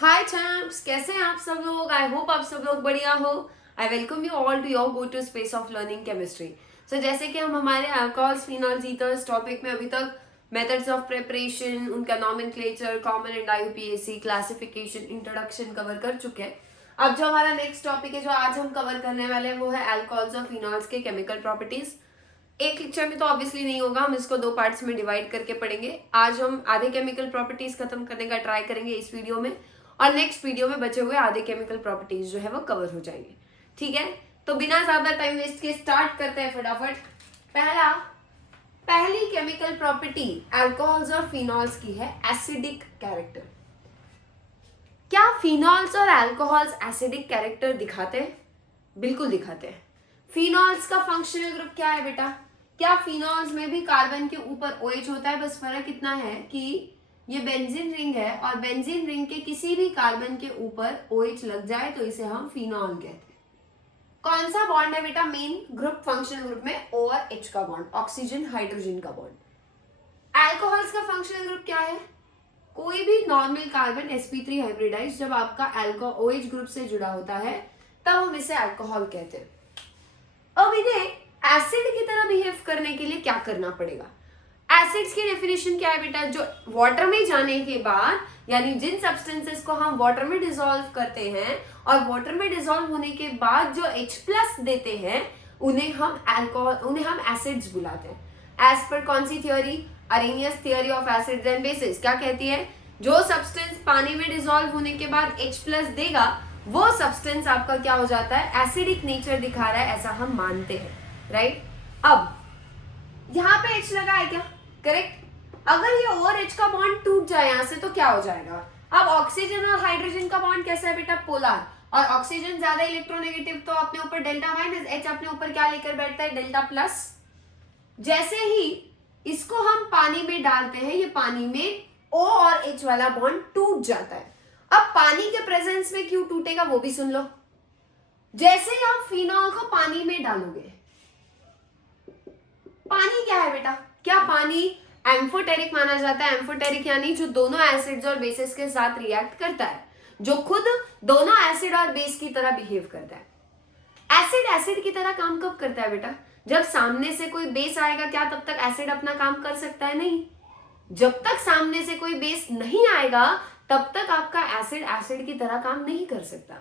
हाय champs, कैसे हैं आप सब लोग। आई होप आप सब लोग बढ़िया हो। I welcome you all to your go to space of learning chemistry. So जैसे कि हम हमारे अल्कोहल्स, फिनॉल्स, ईथर्स टॉपिक में अभी तक मेथड्स ऑफ प्रिपरेशन, उनका nomenclature, common and IUPAC, classification, introduction cover कर चुके हैं। अब जो हमारा नेक्स्ट टॉपिक है जो आज हम कवर करने वाले हैं वो है अल्कोहल्स और फिनॉल्स के केमिकल प्रॉपर्टीज। एक लेक्चर में तो ऑब्वियसली नहीं होगा, हम इसको दो पार्ट्स में डिवाइड करके पढ़ेंगे। आज हम आधे केमिकल प्रॉपर्टीज खत्म करने का ट्राई करेंगे इस वीडियो में, और नेक्स्ट वीडियो में बचे हुए आधे केमिकल प्रॉपर्टीज जो है वो कवर हो जाएंगे। ठीक है, तो बिना ज्यादा टाइम वेस्ट के स्टार्ट करते हैं फटाफट। पहली केमिकल प्रॉपर्टी अल्कोहल्स और फिनॉल्स की है एसिडिक कैरेक्टर। क्या फिनॉल्स और अल्कोहल्स एसिडिक कैरेक्टर दिखाते हैं? बिल्कुल दिखाते हैं। फिनॉल्स का फंक्शनल ग्रुप क्या है बेटा? क्या फिनॉल्स में भी कार्बन के ऊपर OH होता है? बस फर्क इतना है कि ये बेंजीन रिंग है और बेंजीन रिंग के किसी भी कार्बन के ऊपर OH लग जाए तो इसे हम फिनॉल कहते हैं। कौन सा बॉन्ड है बेटा मेन ग्रुप फंक्शनल ग्रुप में? O और H का बॉन्ड, ऑक्सीजन हाइड्रोजन का बॉन्ड। अल्कोहल्स का फंक्शनल ग्रुप क्या है? कोई भी नॉर्मल कार्बन sp3 हाइब्रिडाइज जब आपका OH ग्रुप से जुड़ा होता है तब हम इसे अल्कोहल कहते हैं। अब इन्हें एसिड की तरह बिहेव करने के लिए क्या करना पड़ेगा? एसिड्स की डेफिनेशन क्या है बेटा? जो वाटर में जाने के बाद, यानी जिन सब्सटेंसेस को हम वाटर में डिसॉल्व करते हैं और वाटर में डिसॉल्व होने के बाद जो H+ देते हैं उन्हें हम एसिड्स बुलाते हैं। एज पर कौन सी theory? Arrhenius theory of acids and bases क्या कहती है? जो सब्सटेंस पानी में डिसॉल्व होने के बाद H+ देगा वो सब्सटेंस आपका क्या हो जाता है? एसिडिक नेचर दिखा रहा है, ऐसा हम मानते हैं। राइट? अब यहाँ पे H लगा है क्या? करेक्ट। अगर ये और H का बॉन्ड टूट जाए यहां से तो क्या हो जाएगा? अब ऑक्सीजन और हाइड्रोजन का बॉन्ड कैसा है बेटा? पोलर। और ऑक्सीजन ज्यादा इलेक्ट्रोनेगेटिव तो अपने ऊपर डेल्टा माइनस, H अपने ऊपर क्या लेकर बैठता है? Delta plus. जैसे ही इसको हम पानी में डालते हैं ये पानी में O और H वाला बॉन्ड टूट जाता है। अब पानी के प्रेजेंस में क्यों टूटेगा वो भी सुन लो। जैसे ही आप फिनॉल को पानी में डालोगे, पानी क्या है बेटा? क्या पानी एम्फोटेरिक माना जाता है? एम्फोटेरिक यानी जो दोनों एसिड्स और बेसिस के साथ रिएक्ट करता है, जो खुद दोनों एसिड और बेस की तरह बिहेव करता है। एसिड की तरह काम कब करता है बेटा? जब सामने से कोई बेस आएगा, क्या तब तक एसिड अपना काम कर सकता है? नहीं। जब तक सामने से कोई बेस नहीं आएगा तब तक आपका एसिड की तरह काम नहीं कर सकता।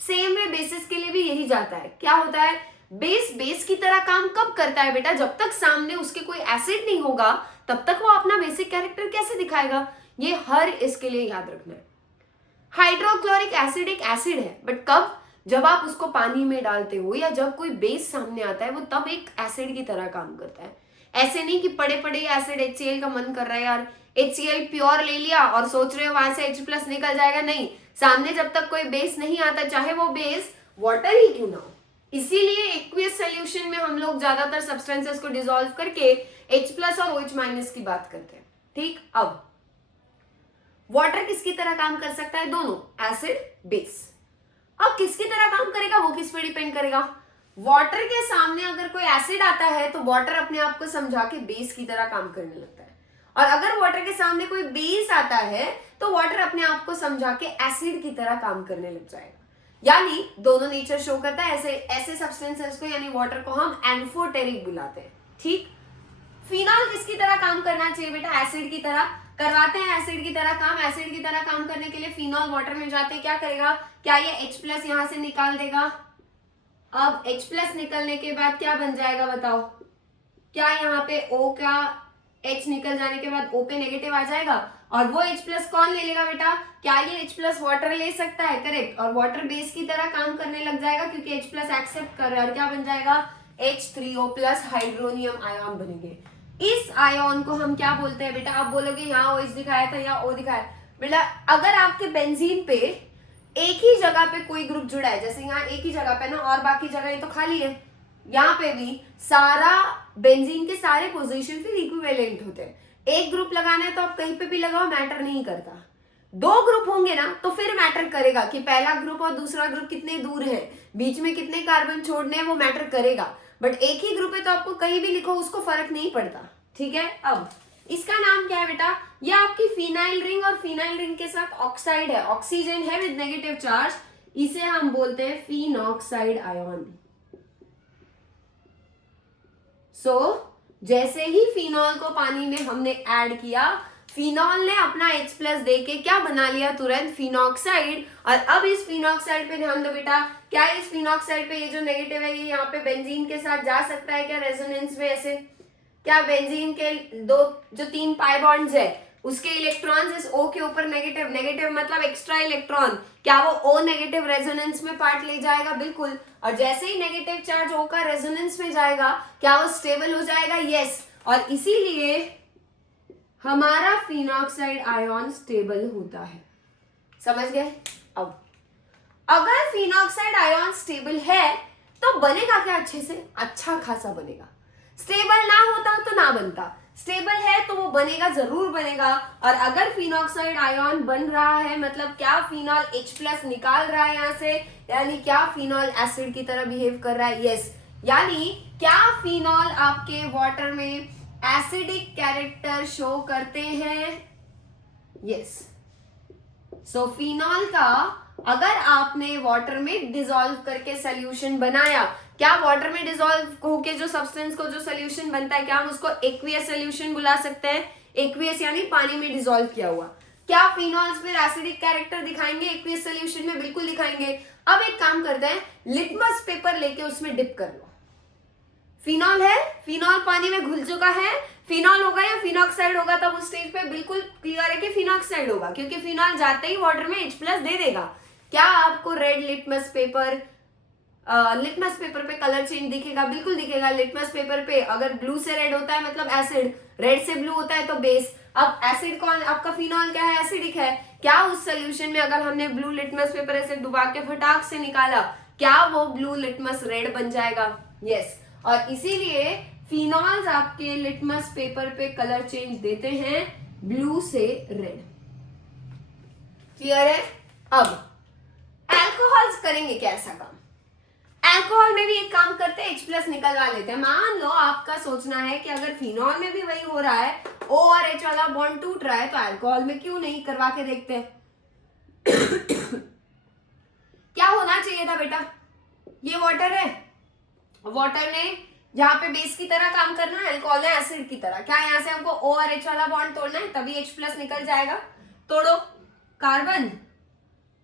सेम वे बेसिस के लिए भी यही जाता है। क्या होता है? बेस की तरह काम कब करता है बेटा? जब तक सामने उसके कोई एसिड नहीं होगा तब तक वो अपना बेसिक कैरेक्टर कैसे दिखाएगा? ये हर इसके लिए याद रखना है। हाइड्रोक्लोरिक एसिड एक एसिड है, बट कब? जब आप उसको पानी में डालते हो या जब कोई बेस सामने आता है वो तब एक एसिड की तरह काम करता है। ऐसे नहीं कि पड़े पड़े एसिड HCl का मन कर रहा है यार, HCl प्योर ले लिया और सोच रहे हो वहां से H+ निकल जाएगा। नहीं, सामने जब तक कोई बेस नहीं आता, चाहे वो बेस वाटर ही क्यों ना हो। इसीलिए एक्वियस सोल्यूशन में हम लोग ज्यादातर सब्सटेंसेस को डिसॉल्व करके H+ और OH- की बात करते हैं। ठीक, अब वाटर किसकी तरह काम कर सकता है? दोनों, एसिड बेस। अब किसकी तरह काम करेगा वो किस पे डिपेंड करेगा? वाटर के सामने अगर कोई एसिड आता है तो वाटर अपने आप को समझा के बेस की तरह काम करने लगता है, और अगर वाटर के सामने कोई बेस आता है तो वाटर अपने आप को समझा के एसिड की तरह काम करने लग जाएगा। यानी दोनों नेचर शो करता है। ऐसे सब्सटेंसेस को यानी वाटर को हम एम्फोटेरिक बुलाते हैं। ठीक, फिनॉल किसकी तरह काम करना चाहिए बेटा? एसिड की तरह। करवाते हैं एसिड की तरह काम। एसिड की तरह काम करने के लिए फिनॉल वाटर में जाते क्या करेगा? क्या ये H+ यहां से निकाल देगा? अब H+ निकलने के बाद क्या बन जाएगा बताओ? क्या यहाँ पे O का H निकल जाने के बाद O पे नेगेटिव आ जाएगा, और वो H+ कौन ले लेगा बेटा? क्या ये H+ वाटर ले सकता है? करेक्ट। और वाटर बेस की तरह काम करने लग जाएगा क्योंकि H+ एक्सेप्ट कर रहा है, और क्या बन जाएगा? H3O+ हाइड्रोनियम आयन बनेंगे। इस आयन को हम क्या बोलते हैं बेटा? आप बोलोगे यहाँ OH दिखाया था, यहाँ O दिखाया। बेटा अगर आपके बेंजीन पे एक ही जगह पे कोई ग्रुप जुड़ा है, जैसे यहाँ एक ही जगह पे ना और बाकी जगह तो खाली है, यहाँ पे भी सारा बेंजीन के सारे पोजीशन फिर इक्विवेलेंट होते हैं। एक ग्रुप लगाना है तो आप कहीं पे भी लगाओ, मैटर नहीं करता। दो ग्रुप होंगे ना तो फिर मैटर करेगा कि पहला ग्रुप और दूसरा ग्रुप कितने दूर है, बीच में कितने कार्बन छोड़ने हैं, वो मैटर करेगा। बट एक ही ग्रुप है तो आपको कहीं भी लिखो उसको फर्क नहीं पड़ता। ठीक है, अब इसका नाम क्या है बेटा? ये आपकी फिनाइल रिंग, और फिनाइल रिंग के साथ ऑक्साइड है, ऑक्सीजन है विद नेगेटिव चार्ज, इसे हम बोलते हैं फिनॉक्साइड आयन। सो जैसे ही फिनॉल को पानी में हमने ऐड किया, फिनॉल ने अपना H+ दे के क्या बना लिया तुरंत, फिनॉक्साइड। और अब इस फिनॉक्साइड पे ध्यान दो बेटा, क्या इस फिनॉक्साइड पे ये जो नेगेटिव है ये यहाँ पे बेंजीन के साथ जा सकता है क्या रेजोनेंस में ऐसे? क्या बेंजीन के जो 3 पाई बॉन्ड्स है उसके इलेक्ट्रॉन्स इस O के ऊपर नेगेटिव, नेगेटिव मतलब एक्स्ट्रा इलेक्ट्रॉन, क्या वो O नेगेटिव रेजोनेंस में पार्ट ले जाएगा? बिल्कुल। और जैसे ही नेगेटिव चार्ज O का रेजोनेंस में जाएगा, क्या वो स्टेबल हो जाएगा? यस। और इसीलिए हमारा फिनॉक्साइड आयन स्टेबल होता है। समझ गए? अब अगर फिनॉक्साइड आयन स्टेबल है तो बनेगा क्या? अच्छे से अच्छा खासा बनेगा। स्टेबल ना होता तो ना बनता, स्टेबल है तो वो बनेगा, जरूर बनेगा। और अगर फिनॉक्साइड आयन बन रहा है मतलब क्या फिनॉल H+ निकाल रहा है यहाँ से, यानी क्या फिनॉल एसिड की तरह बिहेव कर रहा है? यस। यानी क्या फिनॉल आपके वाटर में एसिडिक कैरेक्टर शो करते हैं? यस। सो फिनॉल का अगर आपने वाटर में डिसॉल्व करके सोल्यूशन बनाया, क्या वाटर में डिसॉल्व होके जो सब्सटेंस को जो सोल्यूशन बनता है, क्या हम उसको एक्वियस सोल्यूशन बुला सकते हैं? एक्वियस यानी पानी में डिसॉल्व किया हुआ। क्या फिनॉल्स फिर एसिडिक कैरेक्टर दिखाएंगे एक्वियस सोल्यूशन में? बिल्कुल दिखाएंगे। अब एक काम करते हैं, लिटमस पेपर लेके उसमें डिप कर लो। फिनॉल है, फिनॉल पानी में घुल चुका है, फिनॉल होगा या फिनॉक्साइड होगा, तब उस स्टेज पे बिल्कुल क्लियर है कि फिनॉक्साइड होगा, क्योंकि फिनॉल जाते ही वाटर में H+ दे देगा। क्या आपको रेड लिटमस पेपर पे कलर चेंज दिखेगा? बिल्कुल दिखेगा। लिटमस पेपर पे अगर ब्लू से रेड होता है मतलब एसिड, रेड से ब्लू होता है तो बेस। अब एसिड कौन, आपका फिनॉल क्या है? एसिडिक है। क्या उस सोल्यूशन में अगर हमने ब्लू लिटमस पेपर ऐसे डुबा के फटाक से निकाला, क्या वो ब्लू लिटमस रेड बन जाएगा? यस। और इसीलिए फिनॉल्स आपके लिटमस पेपर पे कलर चेंज देते हैं ब्लू से रेड। क्लियर है? अब अल्कोहल्स करेंगे क्या ऐसा काम? अल्कोहल में भी एक काम करते हैं, H+ निकलवा लेते हैं। मान लो आपका सोचना है कि अगर फिनॉल में भी वही हो रहा है, O और H वाला बॉन्ड टूट रहा है, तो अल्कोहल में क्यों नहीं करवा के देखते हैं? क्या होना चाहिए था बेटा? ये वाटर है, वाटर ने जहां पे बेस की तरह काम करना है, अल्कोहल ने एसिड की तरह। क्या यहाँ से हमको O और H वाला बॉन्ड तोड़ना है, तभी H+ निकल जाएगा? तोड़ो, कार्बन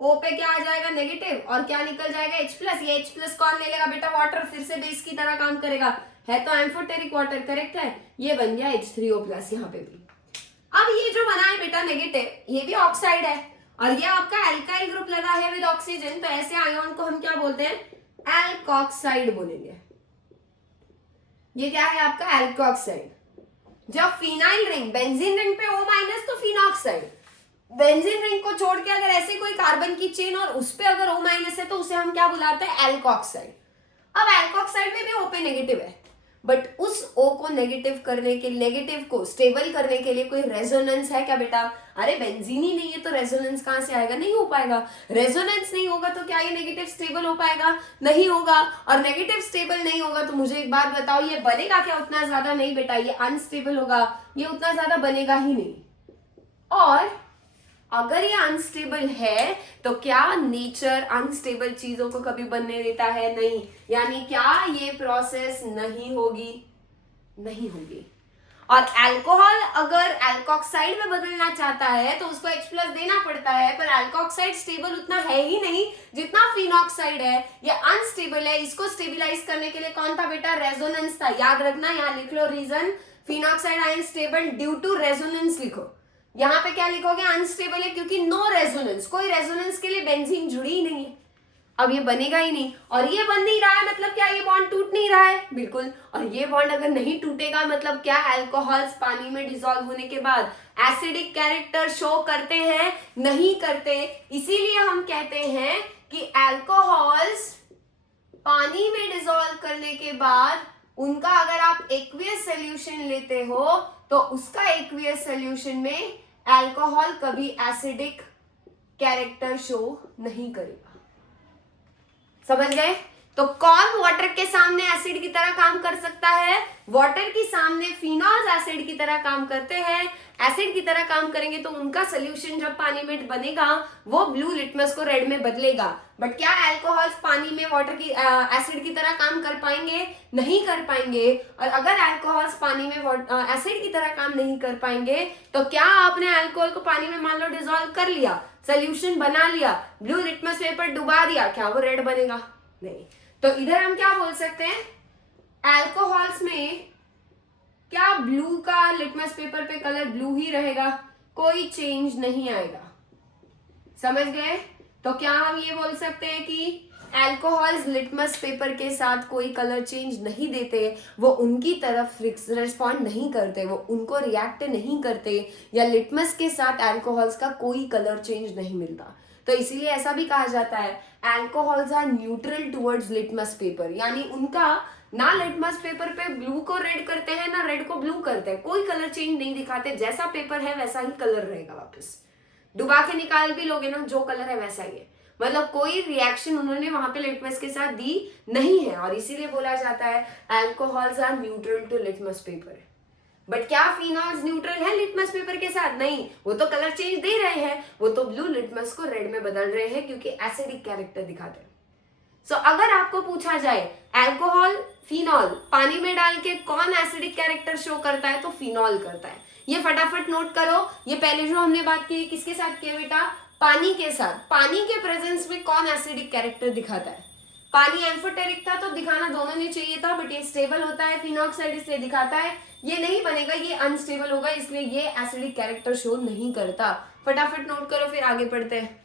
O पे क्या आ जाएगा? नेगेटिव, और क्या निकल जाएगा? H+। ये H+ कौन ले लेगा बेटा? वाटर, फिर से बेस की तरह काम करेगा। है तो एम्फोटेरिक वाटर, करेक्ट है। ये बन गया H3O+ यहाँ पे भी। अब ये जो बना है बेटा नेगेटिव, ये भी ऑक्साइड है, और ये आपका एल्काइल ग्रुप लगा है विद ऑक्सीजन, तो ऐसे आयन को हम क्या बोलते हैं? एल्कोक्साइड बोलेंगे। ये क्या है आपका? एल्कोक्साइड। जब फिनाइल रिंग, बेंजीन रिंग पे O- तो फिनॉक्साइड। बेंजीन रिंग को छोड़ के अगर ऐसे कोई कार्बन की चेन और उस पे अगर O- है तो उसे हम क्या बुलाते हैं? एल्कोक्साइड। अब एल्कोक्साइड में भी O पे नेगेटिव है, बट उस O को नेगेटिव करने के, नेगेटिव को स्टेबल करने के लिए कोई रेजोनेंस है क्या बेटा? अरे बेंजीन ही नहीं है तो रेजोनेंस कहां से आएगा? नहीं हो पाएगा। रेजोनेंस नहीं होगा तो क्या ये नेगेटिव स्टेबल हो पाएगा? नहीं होगा। और नेगेटिव स्टेबल नहीं होगा तो मुझे एक बात बताओ, ये बनेगा क्या? उतना ज्यादा नहीं बेटा, ये अनस्टेबल होगा, ये उतना ज्यादा बनेगा ही नहीं। और अगर ये अनस्टेबल है तो क्या नेचर अनस्टेबल चीजों को कभी बनने देता है? नहीं। यानी क्या ये प्रोसेस नहीं होगी? नहीं होगी। और अल्कोहल अगर एल्कोक्साइड में बदलना चाहता है तो उसको H+ देना पड़ता है, पर एल्कोक्साइड स्टेबल उतना है ही नहीं जितना फिनॉक्साइड है। ये अनस्टेबल है, इसको स्टेबलाइज करने के लिए कौन था बेटा? रेजोनेंस था। याद रखना, यहाँ लिख लो reason, phenoxide ion stable due to resonance लिखो। यहाँ पे क्या लिखोगे? अनस्टेबल है क्योंकि नो रेजोनेंस, कोई रेजोनेंस के लिए बेंजीन जुड़ी ही नहीं है। अब ये बनेगा ही नहीं, और ये बन नहीं रहा है मतलब क्या? ये बॉन्ड टूट नहीं रहा है? बिल्कुल। और ये बॉन्ड अगर नहीं टूटेगा मतलब क्या? अल्कोहल्स पानी में डिसॉल्व होने के बाद एसिडिक कैरेक्टर शो करते हैं? नहीं करते। इसीलिए हम कहते हैं कि अल्कोहल्स पानी में डिसॉल्व करने के बाद उनका अगर आप एक्वियस सोल्यूशन लेते हो तो उसका एक्वियस सोल्यूशन में अल्कोहल कभी एसिडिक कैरेक्टर शो नहीं करेगा। समझ गए? तो कौन वाटर के सामने एसिड की तरह काम कर सकता है? वाटर के सामने फिनॉल्स एसिड की तरह काम करते हैं। एसिड की तरह काम करेंगे तो उनका सोल्यूशन जब पानी में बनेगा वो ब्लू लिटमस को रेड में बदलेगा। बट क्या अल्कोहल्स पानी में वाटर की एसिड की तरह काम कर पाएंगे? नहीं कर पाएंगे। और अगर अल्कोहल्स पानी में एसिड की तरह काम नहीं कर पाएंगे तो क्या आपने अल्कोहल को पानी में मान लो डिसॉल्व कर लिया, सोल्यूशन बना लिया, ब्लू लिटमस पेपर डुबा दिया, क्या वो रेड बनेगा? नहीं। तो इधर हम क्या बोल सकते हैं, अल्कोहल्स में क्या ब्लू का लिटमस पेपर पे कलर ब्लू ही रहेगा, कोई चेंज नहीं आएगा। समझ गए? तो क्या हम ये बोल सकते हैं कि अल्कोहल्स लिटमस पेपर के साथ कोई कलर चेंज नहीं देते, वो उनकी तरफ रिस्पॉन्ड नहीं करते, वो उनको रिएक्ट नहीं करते, या लिटमस के साथ अल्कोहल्स का कोई कलर चेंज नहीं मिलता। तो इसीलिए ऐसा भी कहा जाता है alcohols are neutral towards litmus paper, यानी उनका ना लिटमस पेपर पे ब्लू को रेड करते हैं ना रेड को ब्लू करते हैं, कोई कलर चेंज नहीं दिखाते, जैसा पेपर है वैसा ही कलर रहेगा, वापस डुबा के निकाल भी लोगे ना जो कलर है वैसा ही है, मतलब कोई रिएक्शन उन्होंने वहां पे लिटमस के साथ दी नहीं है। और इसीलिए बोला जाता है alcohols are neutral to litmus paper. But क्या फिनॉल्स न्यूट्रल है लिटमस पेपर के साथ? नहीं, वो तो कलर चेंज दे रहे हैं, वो तो ब्लू लिटमस को रेड में बदल रहे हैं क्योंकि एसिडिक कैरेक्टर दिखाते हैं। सो अगर आपको पूछा जाए अल्कोहल फिनॉल पानी में डाल के कौन एसिडिक कैरेक्टर शो करता है, तो फिनॉल करता है। ये फटाफट नोट करो। ये पहले जो हमने बात की किसके साथ किया बेटा? पानी के साथ। पानी के प्रेजेंस में कौन एसिडिक कैरेक्टर दिखाता है? पानी एम्फोटेरिक था तो दिखाना दोनों नहीं चाहिए था, बट ये स्टेबल होता है फिनॉक्साइड इसलिए दिखाता है। ये नहीं बनेगा, ये अनस्टेबल होगा इसलिए ये एसिडिक कैरेक्टर शो नहीं करता। फटाफट नोट करो फिर आगे पढ़ते हैं।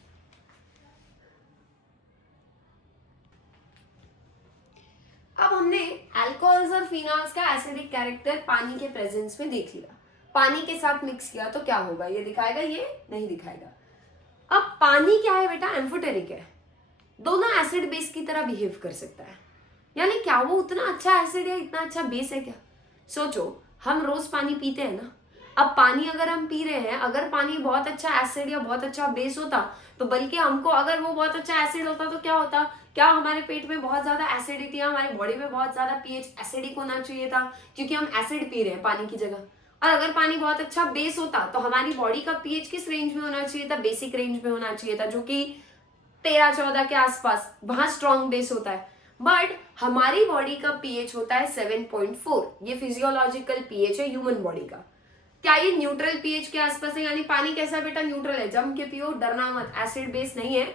अब हमने अल्कोहल्स और फिनॉल्स का एसिडिक कैरेक्टर पानी के प्रेजेंस में देख लिया। पानी के साथ मिक्स किया तो क्या होगा? ये दिखाएगा, ये नहीं दिखाएगा। अब पानी क्या है बेटा? एम्फोटेरिक है, दोनों एसिड बेस की तरह बिहेव कर सकता है। यानी क्या वो उतना अच्छा एसिड है, इतना अच्छा बेस है क्या? सोचो, हम रोज पानी पीते हैं ना, अब पानी अगर हम पी रहे हैं, अगर पानी बहुत अच्छा एसिड या बहुत अच्छा बेस होता तो बल्कि हमको, अगर वो बहुत अच्छा एसिड होता तो क्या होता? क्या हमारे पेट में बहुत ज्यादा एसिडिटी, हमारी बॉडी में बहुत ज्यादा पीएच एसिडिक होना चाहिए था, क्योंकि हम एसिड पी रहे हैं पानी की जगह। और अगर पानी बहुत अच्छा बेस होता तो हमारी बॉडी का पीएच किस रेंज में होना चाहिए था? बेसिक रेंज में होना चाहिए था, जो कि 13-14 के आसपास, वहां स्ट्रॉन्ग बेस होता है। बट हमारी बॉडी का पीएच होता है 7.4, ये फिजियोलॉजिकल पीएच है ह्यूमन बॉडी का। क्या ये न्यूट्रल पीएच के आसपास है? यानी पानी कैसा बेटा? न्यूट्रल है, जम के पियो, डरना मत, एसिड बेस नहीं है,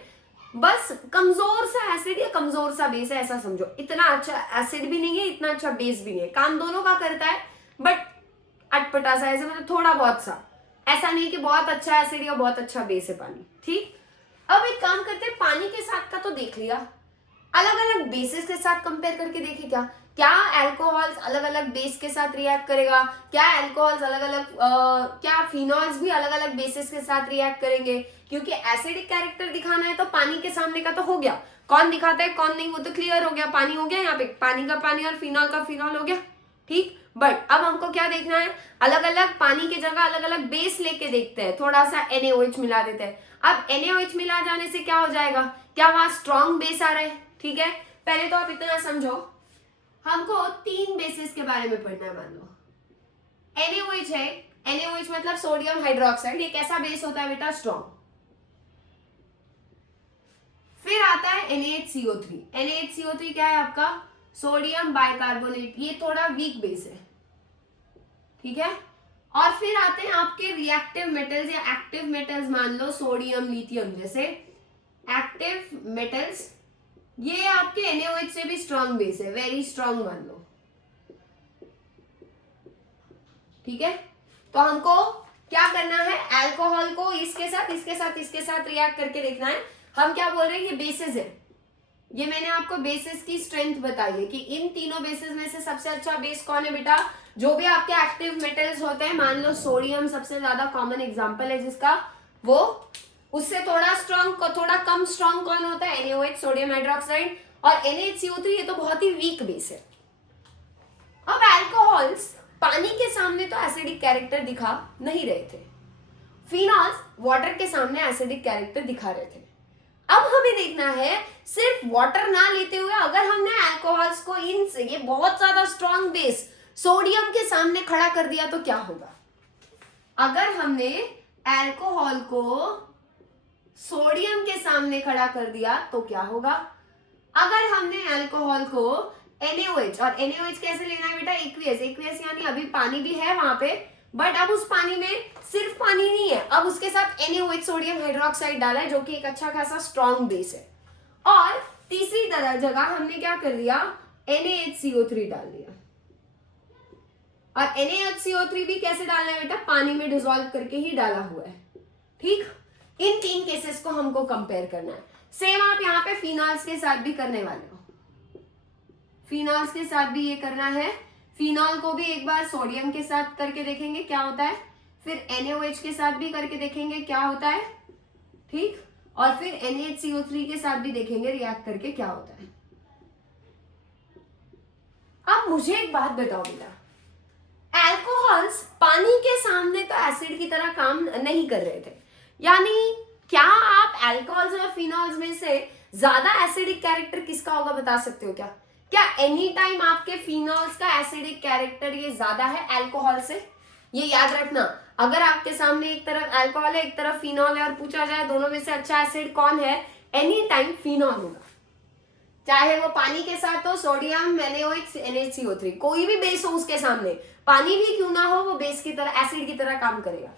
बस कमजोर सा एसिड या कमजोर सा बेस है, ऐसा समझो। इतना अच्छा एसिड भी नहीं है, इतना अच्छा बेस भी नहीं है, काम दोनों का करता है, बट अटपटा सा, ऐसे मतलब थोड़ा बहुत सा, ऐसा नहीं कि बहुत अच्छा एसिड या बहुत अच्छा बेस है पानी। ठीक, अब एक काम करते हैं, पानी के साथ का तो देख लिया, अलग अलग बेसिस के साथ कंपेयर करके देखें क्या अल्कोहल्स अलग अलग बेस के साथ रिएक्ट करेगा? क्या अल्कोहल्स अलग अलग क्या फिनॉल्स भी अलग अलग बेसिस के साथ रिएक्ट करेंगे? क्योंकि एसिडिक कैरेक्टर दिखाना है तो पानी के सामने का तो हो गया, कौन दिखाता है कौन नहीं वो तो क्लियर हो गया। पानी हो गया, यहाँ पे पानी का पानी और फिनॉल का फिनॉल हो गया। ठीक, बट अब हमको क्या देखना है? अलग अलग पानी की जगह अलग अलग बेस लेके देखते हैं, थोड़ा सा NaOH मिला देते हैं। अब NaOH मिला जाने से क्या हो जाएगा? क्या वहां स्ट्रॉन्ग बेस आ रहा है? ठीक है, पहले तो आप इतना समझो, हमको 3 बेसिस के बारे में पढ़ना है। मान लो NaOH है, NaOH मतलब सोडियम हाइड्रोक्साइड, ये कैसा बेस होता है बेटा? स्ट्रॉन्ग। फिर आता है NaHCO3। NaHCO3 क्या है आपका? सोडियम बाइकार्बोनेट, ये थोड़ा वीक बेस है, ठीक है। और फिर आते हैं आपके रिएक्टिव मेटल्स या एक्टिव मेटल्स, मान लो सोडियम लिथियम जैसे एक्टिव मेटल्स, ये आपके NaOH से भी स्ट्रॉन्ग बेस है, वेरी स्ट्रॉन्ग मान लो, ठीक है। तो हमको क्या करना है? अल्कोहल को इसके साथ इसके साथ इसके साथ रिएक्ट करके देखना है। हम क्या बोल रहे हैं? ये बेसिस है, ये मैंने आपको बेसिस की स्ट्रेंथ बताई है कि इन तीनों बेसिस में से सबसे अच्छा बेस कौन है बेटा? जो भी आपके एक्टिव मेटल्स होते हैं, मान लो सोडियम सबसे ज्यादा कॉमन एग्जांपल है जिसका, वो उससे थोड़ा स्ट्रॉन्ग, थोड़ा कम स्ट्रॉन्ग कौन होता है? NaOH, sodium hydroxide. और NaHCO3 ये तो बहुत ही वीक बेस है। अब अल्कोहल्स पानी के सामने तो एसिडिक कैरेक्टर दिखा नहीं रहे थे, फिनॉल्स वाटर के सामने एसिडिक कैरेक्टर दिखा रहे थे। अब हमें देखना है सिर्फ वाटर ना लेते हुए अगर हमने अल्कोहल्स को इन से ये बहुत ज्यादा स्ट्रॉन्ग बेस सोडियम के सामने खड़ा कर दिया तो क्या होगा। अगर हमने अल्कोहल को सोडियम के सामने खड़ा कर दिया तो क्या होगा। अगर हमने अल्कोहल को NaOH, और NaOH कैसे लेना है बेटा, एक्वियस यानी अभी पानी भी है वहां पे, बट अब उस पानी में सिर्फ पानी नहीं है, अब उसके साथ NaOH सोडियम हाइड्रोक्साइड डाला है जो कि एक अच्छा खासा स्ट्रॉन्ग बेस है। और तीसरी तरह जगह हमने क्या कर दिया, NaHCO3 डाल दिया। और NaHCO3 भी कैसे डालना है बेटा, पानी में डिसॉल्व करके ही डाला हुआ है। ठीक, इन तीन केसेस को हमको कंपेयर करना है। सेम आप यहाँ पे फिनॉल्स के साथ भी करने वाले हो, फिनॉल्स के साथ भी ये करना है। फिनॉल को भी एक बार सोडियम के साथ करके देखेंगे क्या होता है, फिर NaOH के साथ भी करके देखेंगे क्या होता है, ठीक, और फिर NaHCO3 के साथ भी देखेंगे रिएक्ट करके क्या होता है। अब मुझे एक बात बताओ बेटा, अल्कोहल्स पानी के सामने तो एसिड की तरह काम नहीं कर रहे थे, यानी क्या आप अल्कोहल्स और फिनॉल्स में से ज्यादा एसिडिक कैरेक्टर किसका होगा बता सकते हो क्या? क्या एनी टाइम आपके फिनॉल्स का एसिडिक कैरेक्टर ये ज्यादा है अल्कोहल से? ये याद रखना, अगर आपके सामने एक तरफ अल्कोहल है एक तरफ फिनॉल है और पूछा जाए दोनों में से अच्छा एसिड कौन है, एनी टाइम फिनॉल होगा, चाहे वो पानी के साथ हो, सोडियम, NaOH, NaCO3, कोई भी बेस हो उसके सामने, पानी भी क्यों ना हो, वो बेस की तरह एसिड की तरह काम करेगा।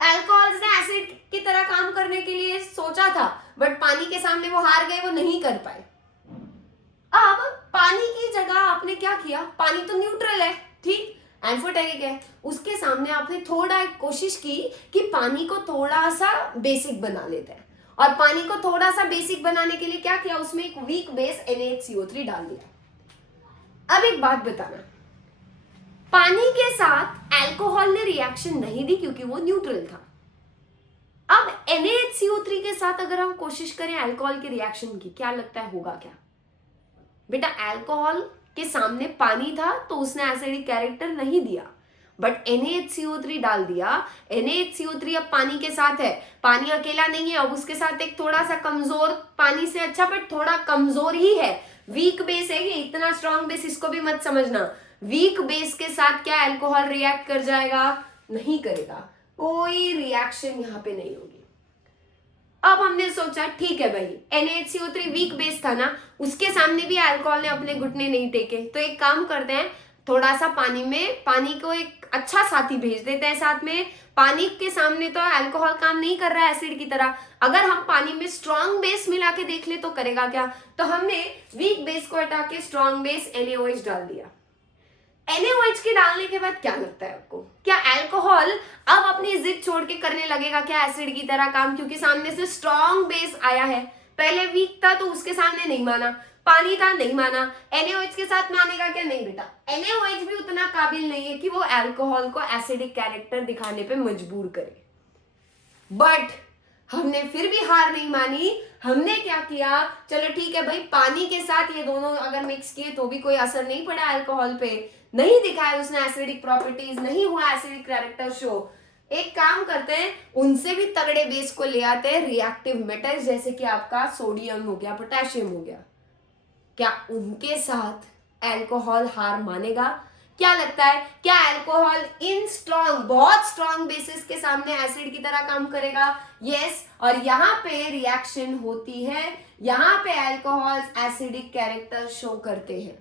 अल्कोहल्स ने एसिड की तरह काम करने के लिए सोचा था, बट पानी के सामने वो हार गए, वो नहीं कर पाए। अब पानी की जगह आपने क्या किया, पानी तो न्यूट्रल है, ठीक, एम्फोटेरिक है, उसके सामने आपने थोड़ा कोशिश की कि पानी को थोड़ा सा बेसिक बना लेते हैं, और पानी को थोड़ा सा बेसिक बनाने के लिए क्या किया, उसमें एक वीक बेस NaHCO3 डाल दिया। अब एक बात बताना, पानी के साथ अल्कोहल ने रिएक्शन नहीं दी क्योंकि वो न्यूट्रल था। अब NaHCO3 के साथ अगर हम कोशिश करें अल्कोहल के रिएक्शन की, क्या लगता है होगा क्या बेटा? अल्कोहल के सामने पानी था तो उसने एसिडिक कैरेक्टर नहीं दिया, बट NaHCO3 डाल दिया। NaHCO3 अब पानी के साथ है, पानी अकेला नहीं है, अब उसके साथ एक थोड़ा सा कमजोर, पानी से अच्छा बट थोड़ा कमजोर ही है, वीक बेस है, ये इतना स्ट्रॉन्ग बेस इसको भी मत समझना। वीक बेस के साथ क्या अल्कोहल रिएक्ट कर जाएगा? नहीं करेगा, कोई रिएक्शन यहाँ पे नहीं होगी। अब हमने सोचा ठीक है भाई, NaHCO3 वीक बेस था ना, उसके सामने भी अल्कोहल ने अपने घुटने नहीं टेके, तो एक काम करते हैं, थोड़ा सा पानी को एक अच्छा साथी भेज देते हैं साथ में। पानी के सामने तो अल्कोहल काम नहीं कर रहा है एसिड की तरह, अगर हम पानी में स्ट्रॉन्ग बेस मिला के देख ले तो करेगा क्या? तो हमने वीक बेस को हटा के स्ट्रॉन्ग बेस NaOH डाल दिया। NaOH के डालने के बाद क्या लगता है आपको, क्या अल्कोहल अब अपनी जिद छोड़ के करने लगेगा क्या एसिड की तरह काम? क्योंकि सामने से स्ट्रॉन्ग बेस आया है, पहले वीक था तो उसके सामने नहीं माना, पानी था नहीं माना, NaOH के साथ मानेगा क्या? नहीं बेटा, NaOH भी उतना काबिल नहीं है कि वो अल्कोहल को एसिडिक कैरेक्टर दिखाने पे मजबूर करे। बट हमने फिर भी हार नहीं मानी, हमने क्या किया, चलो ठीक है भाई, पानी के साथ ये दोनों अगर मिक्स किए तो भी कोई असर नहीं पड़ा अल्कोहल पे, नहीं दिखाया उसने एसिडिक प्रॉपर्टीज, नहीं हुआ एसिडिक कैरेक्टर शो। एक काम करते हैं, उनसे भी तगड़े बेस को ले आते हैं, रिएक्टिव मेटल्स, जैसे कि आपका सोडियम हो गया, पोटेशियम हो गया, क्या उनके साथ अल्कोहल हार मानेगा? क्या लगता है, क्या अल्कोहल इन स्ट्रॉन्ग, बहुत स्ट्रॉन्ग बेसिस के सामने एसिड की तरह काम करेगा? यस, और यहाँ पे रिएक्शन होती है, यहाँ पे अल्कोहल्स एसिडिक कैरेक्टर शो करते हैं।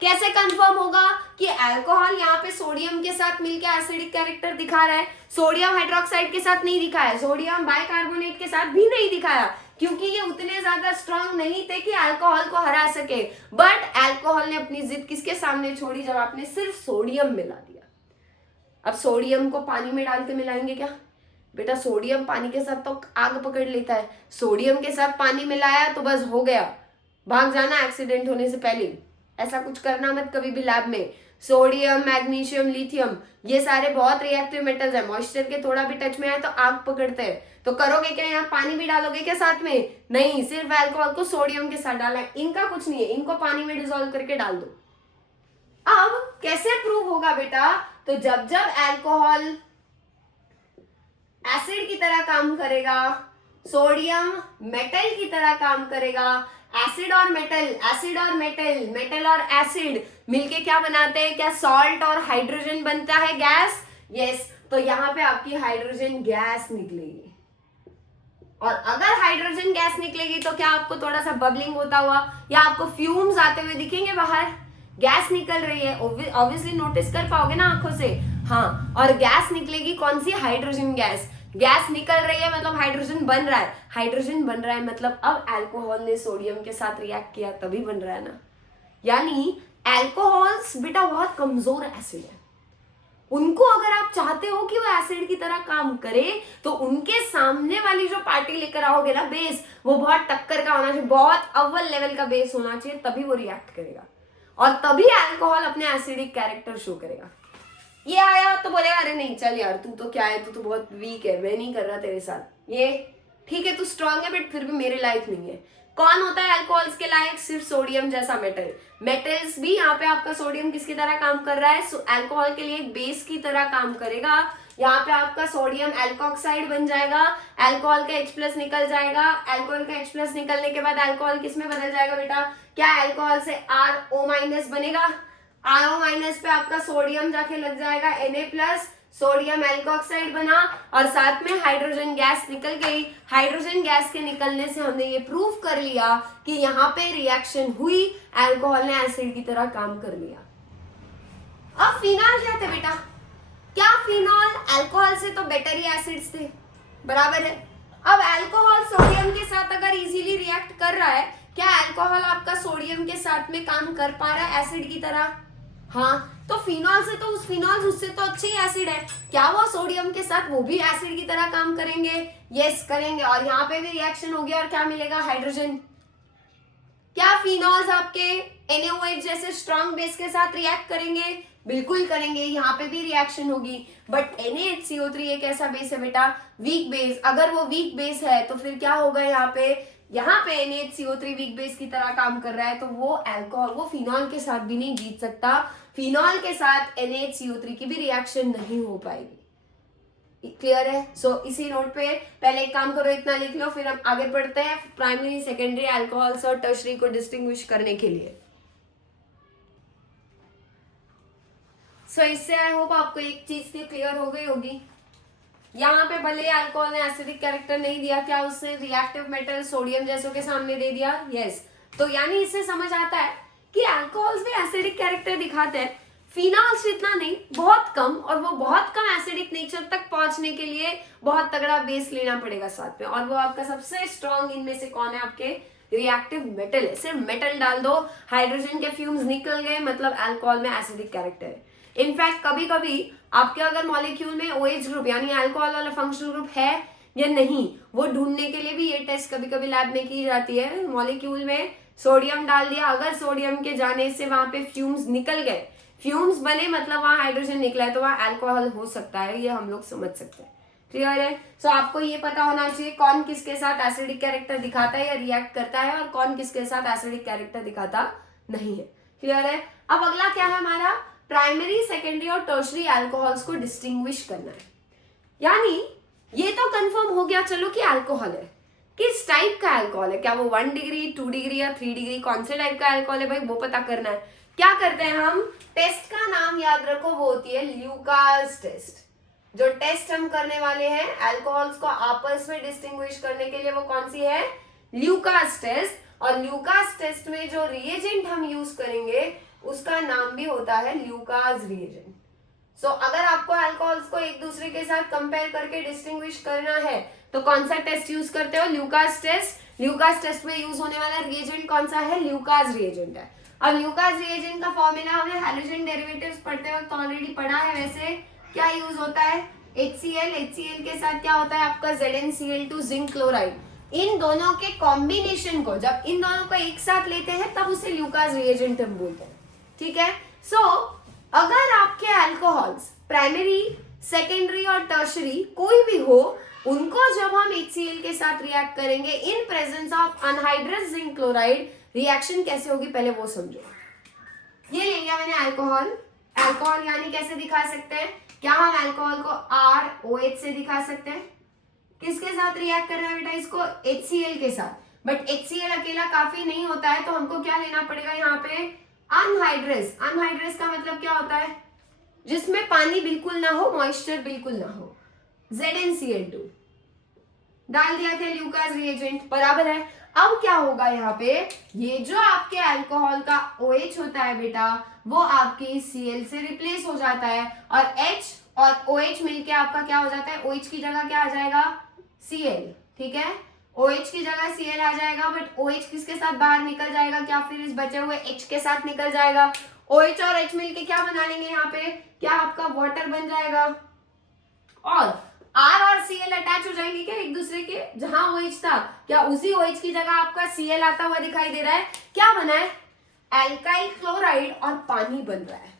कैसे कंफर्म होगा कि अल्कोहल यहाँ पे सोडियम के साथ मिलकर एसिडिक कैरेक्टर दिखा रहा है? सोडियम हाइड्रोक्साइड के साथ नहीं दिखाया, सोडियम बाइकार्बोनेट के साथ भी नहीं दिखाया, क्योंकि ये उतने ज्यादा स्ट्रांग नहीं थे कि अल्कोहल को हरा सके। बट अल्कोहल ने अपनी जिद किसके सामने छोड़ी? जब आपने सिर्फ सोडियम मिला दिया। अब सोडियम को पानी में डाल के मिलाएंगे क्या बेटा? सोडियम पानी के साथ तो आग पकड़ लेता है, सोडियम के साथ पानी मिलाया तो बस हो गया, भाग जाना एक्सीडेंट होने से पहले। ऐसा कुछ करना मत कभी भी लैब में। सोडियम, मैग्नीशियम, लिथियम, ये सारे बहुत रिएक्टिव मेटल्स हैं, मॉइस्चर के थोड़ा भी टच में आए तो आग पकड़ते हैं। तो करोगे क्या, यहाँ पानी भी डालोगे क्या साथ में? नहीं, सिर्फ अल्कोहल को सोडियम के साथ डाला है, इनका कुछ नहीं है, इनको पानी में डिसॉल्व करके डाल दो। अब कैसे प्रूव होगा बेटा? तो जब अल्कोहल एसिड की तरह काम करेगा सोडियम मेटल की तरह काम करेगा। एसिड और मेटल, एसिड और मेटल, मेटल और एसिड मिलके क्या बनाते हैं? क्या सॉल्ट और हाइड्रोजन बनता है गैस? यस। तो यहाँ पे आपकी हाइड्रोजन गैस निकलेगी। और अगर हाइड्रोजन गैस निकलेगी तो क्या आपको थोड़ा सा बबलिंग होता हुआ या आपको फ्यूम्स आते हुए दिखेंगे बाहर? गैस निकल रही है, ऑब्वियसली नोटिस कर पाओगे ना आंखों से। हाँ, और गैस निकलेगी कौन सी? Hydrogen gas. गैस निकल रही है मतलब हाइड्रोजन बन रहा है, हाइड्रोजन बन रहा है मतलब अब अल्कोहल ने सोडियम के साथ रिएक्ट किया तभी बन रहा है ना। यानी अल्कोहल्स बेटा बहुत कमजोर एसिड है, उनको अगर आप चाहते हो कि वो एसिड की तरह काम करे तो उनके सामने वाली जो पार्टी लेकर आओगे ना बेस, वो बहुत टक्कर का होना चाहिए, बहुत अव्वल लेवल का बेस होना चाहिए, तभी वो रिएक्ट करेगा और तभी अल्कोहल अपने एसिडिक कैरेक्टर शो करेगा। ये आया तो बोलेगा अरे नहीं चल यार तू तो क्या है, तू तो बहुत वीक है, मैं नहीं कर रहा तेरे साथ। ये ठीक है तू स्ट्रांग है बट फिर भी मेरे लायक नहीं है। कौन होता है अल्कोहल्स के लायक? सिर्फ सोडियम जैसा मेटल। मेटल्स भी यहाँ पे आपका सोडियम किसकी तरह काम कर रहा है? अल्कोहल के लिए एक बेस की तरह काम करेगा। यहाँ पे आपका सोडियम एल्कोक्साइड बन जाएगा, अल्कोहल का H+ निकल जाएगा, अल्कोहल का H+ निकलने के बाद अल्कोहल किस में बदल जाएगा बेटा? क्या अल्कोहल से RO- बनेगा? RO- पे आपका सोडियम जाके लग जाएगा Na+, सोडियम एल्कोक्साइड बना और साथ में हाइड्रोजन गैस निकल गई। हाइड्रोजन गैस के निकलने से हमने ये प्रूव कर लिया कि यहाँ पे रिएक्शन हुई, अल्कोहल ने एसिड की तरह काम कर लिया। अब फिनॉल क्या थे बेटा? क्या फिनॉल अल्कोहल से तो बेटर ही एसिड्स थे, बराबर है। अब अल्कोहल सोडियम के साथ अगर इजीली रिएक्ट कर रहा है, क्या अल्कोहल आपका सोडियम के साथ में काम कर पा रहा है एसिड की तरह? हाँ, तो फिनॉल से तो फिनॉल उससे तो अच्छी एसिड है, क्या वो सोडियम के साथ वो भी एसिड की तरह काम करेंगे? यस करेंगे। और यहाँ पे भी रिएक्शन होगी और क्या मिलेगा? हाइड्रोजन। क्या फिनॉल्स आपके NaOH जैसे स्ट्रॉन्ग बेस के साथ रिएक्ट करेंगे? बिल्कुल करेंगे, यहाँ पे भी रिएक्शन होगी। बट NaHCO3 एक ऐसा बेस है बेटा, वीक बेस। अगर वो वीक बेस है तो फिर क्या होगा? यहाँ पे NaHCO3 वीक बेस की तरह काम कर रहा है तो वो अल्कोहल, वो फिनॉल के साथ भी नहीं जीत सकता। फिनॉल के साथ NaHCO3 की भी रिएक्शन नहीं हो पाएगी। क्लियर है? सो इसी नोट पे पहले एक काम करो, इतना लिख लो, फिर हम आगे बढ़ते हैं प्राइमरी सेकेंडरी अल्कोहल्स और टर्शरी को डिस्टिंग्विश करने के लिए। सो इससे आई होप आपको एक चीज की क्लियर हो गई होगी। यहाँ पे भले अल्कोहल ने एसिडिक कैरेक्टर नहीं दिया, क्या उसने रिएक्टिव मेटल सोडियम जैसों के सामने दे दिया? यस। तो यानी इससे समझ आता है कि अल्कोहल्स भी एसिडिक कैरेक्टर दिखाते हैं, फिनॉल्स इतना नहीं, बहुत कम, और वो बहुत कम एसिडिक नेचर तक पहुंचने के लिए बहुत तगड़ा बेस लेना पड़ेगा साथ में, और वो आपका सबसे स्ट्रॉन्ग इनमें से कौन है? आपके रिएक्टिव मेटल है। सिर्फ मेटल डाल दो, हाइड्रोजन के फ्यूम्स निकल गए, मतलब अल्कोहल में एसिडिक कैरेक्टर है। इनफैक्ट कभी कभी आपके अगर मॉलिक्यूल में OH ग्रुप यानी अल्कोहल वाला फंक्शनल ग्रुप है या नहीं, वो ढूंढने के लिए भी ये टेस्ट कभी कभी लैब में की जाती है। मॉलिक्यूल में सोडियम डाल दिया, अगर सोडियम के जाने से वहां पे फ्यूम्स निकल गए, फ्यूम्स बने मतलब वहां हाइड्रोजन निकला है, तो वहां अल्कोहल हो सकता है, ये हम लोग समझ सकते हैं। क्लियर है? सो आपको ये पता होना चाहिए कौन किसके साथ एसिडिक कैरेक्टर दिखाता है या रिएक्ट करता है और कौन किसके साथ एसिडिक कैरेक्टर दिखाता नहीं है। क्लियर है? अब अगला क्या है हमारा? प्राइमरी सेकेंडरी और टर्शरी अल्कोहल्स को डिस्टिंग्विश करना है। यानी ये तो कंफर्म हो गया चलो कि अल्कोहल है, किस टाइप का अल्कोहल है, क्या वो 1 डिग्री 2 डिग्री या 3 डिग्री, कौन से टाइप का अल्कोहल है भाई वो पता करना है। क्या करते हैं हम? टेस्ट का नाम याद रखो, वो होती है ल्यूकास टेस्ट। जो टेस्ट हम करने वाले हैं अल्कोहल्स को आपस में डिस्टिंग्विश करने के लिए, वो कौन सी है? Lucas test. और ल्यूकास टेस्ट में जो रिएजेंट हम यूज करेंगे उसका नाम भी होता है ल्यूकास रिएजेंट। सो अगर आपको अल्कोहल्स को एक दूसरे के साथ कंपेयर करके डिस्टिंग्विश करना है तो कौन सा टेस्ट यूज करते हो? Lucas test. ल्यूकास टेस्ट में यूज होने वाला रिएजेंट कौन सा है? ल्यूकास रिएजेंट है। अब ल्यूकास रिएजेंट का फॉर्मूला हमने हैलोजन डेरिवेटिव्स पढ़ते वक्त ऑलरेडी पढ़ा है। वैसे क्या यूज होता है? HCl। HCl के साथ क्या होता है आपका? ZnCl2 zinc chloride. इन दोनों के कॉम्बिनेशन को जब इन दोनों को एक साथ लेते हैं तब उसे ल्यूकास रिएजेंट हम बोलते हैं। ठीक है? सो अगर आपके अल्कोहल्स प्राइमरी सेकेंडरी और टर्शरी कोई भी हो, उनको जब हम HCl के साथ रिएक्ट करेंगे in presence of anhydrous zinc chloride, reaction कैसे होगी पहले वो समझो। ये ले लिया मैंने अल्कोहल। अल्कोहल यानी कैसे दिखा सकते हैं? क्या हम अल्कोहल को ROH से दिखा सकते हैं? किसके साथ रिएक्ट करना है बेटा इसको? HCl के साथ। बट HCl अकेला काफी नहीं होता है, तो हमको क्या लेना पड़ेगा यहाँ पे? अनहाइड्रस। अनहाइड्रस का मतलब क्या होता है? जिसमें पानी बिल्कुल ना हो, मॉइस्चर बिल्कुल ना हो। ZnCl2 डाल दिया थे ल्यूकास रिएजेंट, बराबर है। अब क्या होगा यहाँ पे? ये जो आपके अल्कोहल का OH होता है बेटा, वो आपके Cl से रिप्लेस हो जाता है, और H और OH मिलके आपका क्या हो जाता है? OH की जगह क्या आ जाएगा? Cl, ठीक है। OH की जगह Cl आ जाएगा, बट OH किसके साथ बाहर निकल जाएगा? क्या फिर इस बचे हुए H के साथ निकल जाएगा? OH और H मिलके क्या बना लेंगे यहाँ पे? क्या आपका वाटर बन जाएगा, और R और Cl अटैच हो जाएंगे क्या एक दूसरे के? जहां OH था, क्या उसी OH की जगह आपका Cl आता हुआ दिखाई दे रहा है? क्या बना है? एल्काइल क्लोराइड और पानी बन रहा है।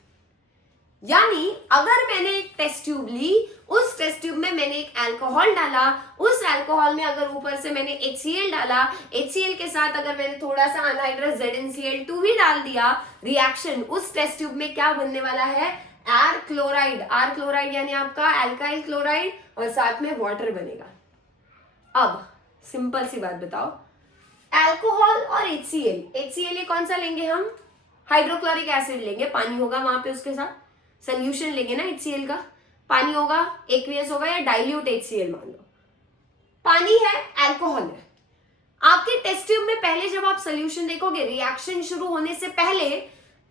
यानी अगर मैंने एक टेस्ट ट्यूब ली, उस टेस्ट ट्यूब में मैंने एक अल्कोहल डाला, उस अल्कोहल में अगर ऊपर से मैंने HCl डाला, HCl के साथ अगर मैंने थोड़ा सा अनहाइड्रस ZnCl2 भी डाल दिया, रिएक्शन उस टेस्ट ट्यूब में क्या बनने वाला है? Are chloride. आर क्लोराइड यानी आपका एल्काइल क्लोराइड, और साथ में वाटर बनेगा। अब सिंपल सी बात बताओ, अल्कोहल और HCl ये कौन सा लेंगे हम? हाइड्रोक्लोरिक एसिड लेंगे, पानी होगा वहां पे, उसके साथ सोल्यूशन लेंगे ना HCl का, पानी होगा, एक्वियस होगा या डाइल्यूट HCl मान लो। पानी है, अल्कोहल है। आपके टेस्ट ट्यूब में पहले जब आप सोल्यूशन देखोगे, रिएक्शन शुरू होने से पहले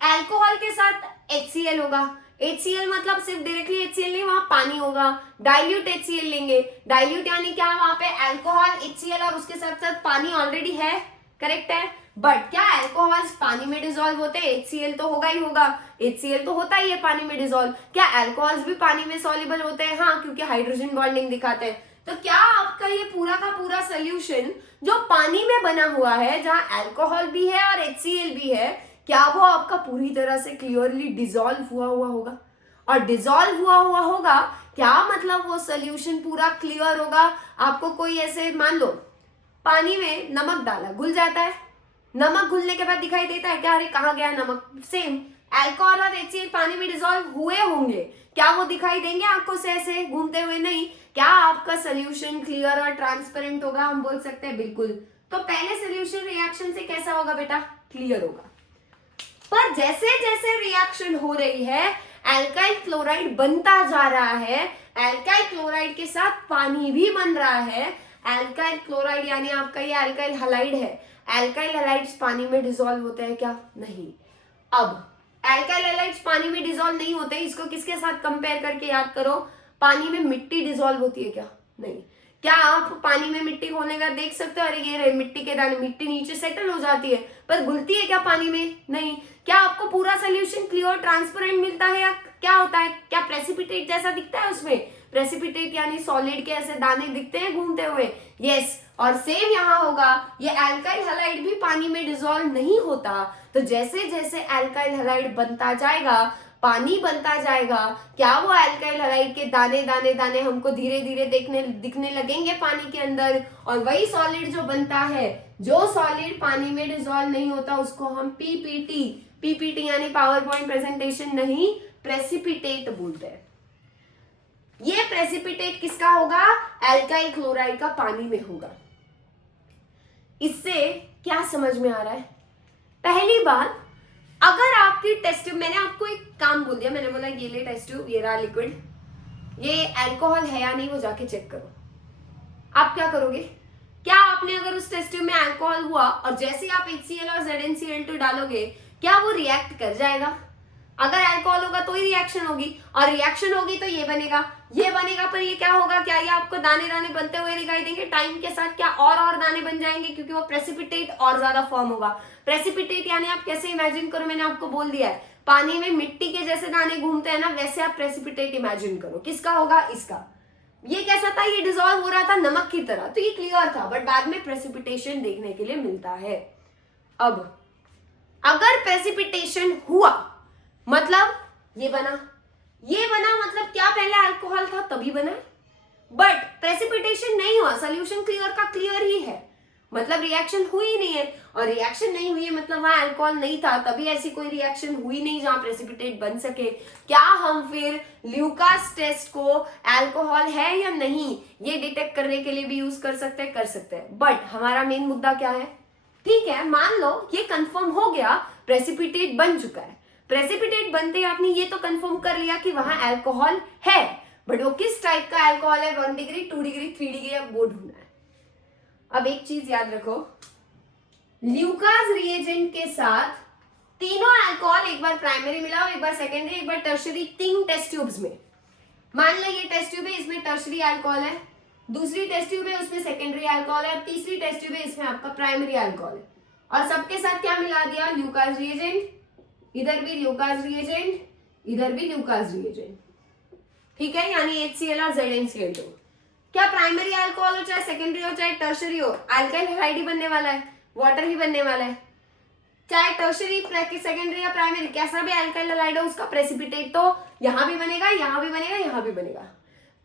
अल्कोहल के साथ HCl होगा। HCl मतलब सिर्फ डायरेक्टली HCl नहीं, वहां पानी होगा। डाइल्यूट HCl लेंगे, डाइल्यूट यानी क्या? वहां पे अल्कोहल, HCl और उसके साथ साथ पानी ऑलरेडी है, करेक्ट है। बट क्या अल्कोहल्स पानी में डिसॉल्व होते हैं? HCl तो होगा ही होगा, HCl तो होता ही है पानी में डिसॉल्व। क्या अल्कोहल्स भी पानी में सॉल्युबल होते हैं? हाँ, क्योंकि हाइड्रोजन बॉन्डिंग दिखाते हैं। तो क्या आपका ये पूरा का पूरा सोल्यूशन जो पानी में बना हुआ है, जहां अल्कोहल भी है और HCl भी है, क्या वो आपका पूरी तरह से क्लियरली डिसॉल्व हुआ होगा? और डिसॉल्व हुआ होगा, क्या मतलब वो सोल्यूशन पूरा क्लियर होगा? आपको कोई ऐसे मान लो पानी में नमक डाला, घुल जाता है, नमक घुलने के बाद दिखाई देता है क्या? अरे कहाँ गया नमक? सेम अल्कोहल और HCl पानी में डिसॉल्व हुए होंगे, क्या वो दिखाई देंगे आंखों से ऐसे घूमते हुए? नहीं। क्या आपका सोल्यूशन क्लियर और ट्रांसपेरेंट होगा? हम बोल सकते हैं बिल्कुल। तो पहले सोल्यूशन रिएक्शन से कैसा होगा बेटा? क्लियर होगा। पर जैसे जैसे रिएक्शन हो रही है, एल्काइल क्लोराइड बनता जा रहा है, एल्काइल क्लोराइड के साथ पानी भी बन रहा है। एल्काइल क्लोराइड यानी आपका ये एल्काइल हैलाइड है। एल्काइल हैलाइड्स पानी में डिसॉल्व होते हैं क्या? नहीं। अब एल्काइल हैलाइड्स पानी में डिसॉल्व नहीं होते, इसको किसके साथ कंपेयर करके याद करो? पानी में मिट्टी डिसॉल्व होती है क्या? नहीं। क्या आप पानी में मिट्टी खोलने का देख सकते हो? अरे ये रहे मिट्टी के दाने, मिट्टी नीचे सेटल हो जाती है, पर घुलती है क्या पानी में? नहीं। क्या आपको पूरा सोल्यूशन क्लियर ट्रांसपेरेंट मिलता है, या क्या होता है? क्या प्रेसिपिटेट जैसा दिखता है उसमें? प्रेसिपिटेट यानी सॉलिड के ऐसे दाने दिखते हैं घूमते हुए। यस, और सेम यहाँ होगा, ये एल्काइल हैलाइड भी पानी में डिसॉल्व नहीं होता। तो जैसे जैसे एल्काइल हैलाइड बनता जाएगा, पानी बनता जाएगा, क्या वो एल्काइल हैलाइड के दाने दाने दाने हमको धीरे धीरे दिखने लगेंगे पानी के अंदर, और वही सॉलिड जो बनता है, जो सॉलिड पानी में डिसॉल्व नहीं होता, उसको हम पीपीटी यानी पावर पॉइंट प्रेजेंटेशन नहीं, प्रेसिपिटेट बोलते हैं। ये प्रेसिपिटेट किसका होगा? एल्काइल क्लोराइड का पानी में होगा। इससे क्या समझ में आ रहा है? पहली बात, अगर आपकी टेस्ट ट्यूब, मैंने आपको एक काम बोल दिया, मैंने बोला ये ले टेस्ट ट्यूब, ये रहा लिक्विड, ये अल्कोहल है या नहीं वो जाके चेक करो। आप क्या करोगे? क्या आपने अगर उस टेस्ट ट्यूब में अल्कोहल हुआ और जैसे आप HCl और ZnCl2 डालोगे, क्या वो रिएक्ट कर जाएगा? अगर अल्कोहल होगा तो ही रिएक्शन होगी, और रिएक्शन होगी तो ये बनेगा, पर ये क्या होगा? क्या ये आपको दाने दाने बनते हुए दिखाई देंगे? टाइम के साथ क्या और दाने बन जाएंगे, क्योंकि वो प्रेसिपिटेट और ज्यादा फॉर्म होगा। प्रेसिपिटेट यानी आप कैसे इमेजिन करो, मैंने आपको बोल दिया है, पानी में मिट्टी के जैसे दाने घूमते हैं ना, वैसे आप प्रेसिपिटेट इमेजिन करो। किसका होगा? इसका। ये कैसा था? ये डिसॉल्व हो रहा था नमक की तरह, तो ये क्लियर था, बट बाद में प्रेसिपिटेशन देखने के लिए मिलता है। अब अगर प्रेसिपिटेशन हुआ मतलब ये बना मतलब क्या पहले अल्कोहल था तभी बना? बट प्रेसिपिटेशन नहीं हुआ, सोल्यूशन क्लियर का क्लियर ही है, मतलब रिएक्शन हुई नहीं है, और रिएक्शन नहीं हुई है मतलब वहां अल्कोहल नहीं था, तभी ऐसी कोई रिएक्शन हुई नहीं जहां प्रेसिपिटेट बन सके। क्या हम फिर ल्यूकास टेस्ट को अल्कोहल है या नहीं ये डिटेक्ट करने के लिए भी यूज कर सकते हैं? कर सकते हैं। बट हमारा मेन मुद्दा क्या है? ठीक है, मान लो ये कंफर्म हो गया, प्रेसिपिटेट बन चुका है। प्रेसिपिटेट बनते ही आपने ये तो कंफर्म कर लिया कि वहां अल्कोहल है, बट वो किस टाइप का अल्कोहल है, 1 डिग्री, 2 डिग्री, 3 डिग्री, अब वो ढूंढना है। अब एक चीज याद रखो, ल्यूकास रिएजेंट के साथ तीनों अल्कोहल, एक बार प्राइमरी मिला, एक बार सेकेंडरी, एक बार टर्शरी, 3 टेस्ट ट्यूब्स में। मान लो ये टेस्ट ट्यूब है, इसमें टर्शरी अल्कोहल है, दूसरी टेस्ट ट्यूब है उसमें सेकेंडरी अल्कोहल है, तीसरी टेस्ट ट्यूब है इसमें आपका प्राइमरी अल्कोहल है, और सबके साथ क्या मिला दिया? Lucas reagent. इधर भी ल्यूकास रिएजेंट, इधर भी ल्यूकास रिएजेंट, ठीक है, यानी HCl और ZnCl2। क्या प्राइमरी अल्कोहल हो चाहे सेकेंडरी हो चाहे टर्शरी हो, अल्काइल हैलाइड ही बनने वाला है, वाटर ही बनने वाला है। चाहे टर्शरी, सेकेंडरी या प्राइमरी, कैसा भी अल्काइल हैलाइड हो, उसका प्रेसिपिटेट तो यहां भी बनेगा, यहां भी बनेगा, यहां भी बनेगा।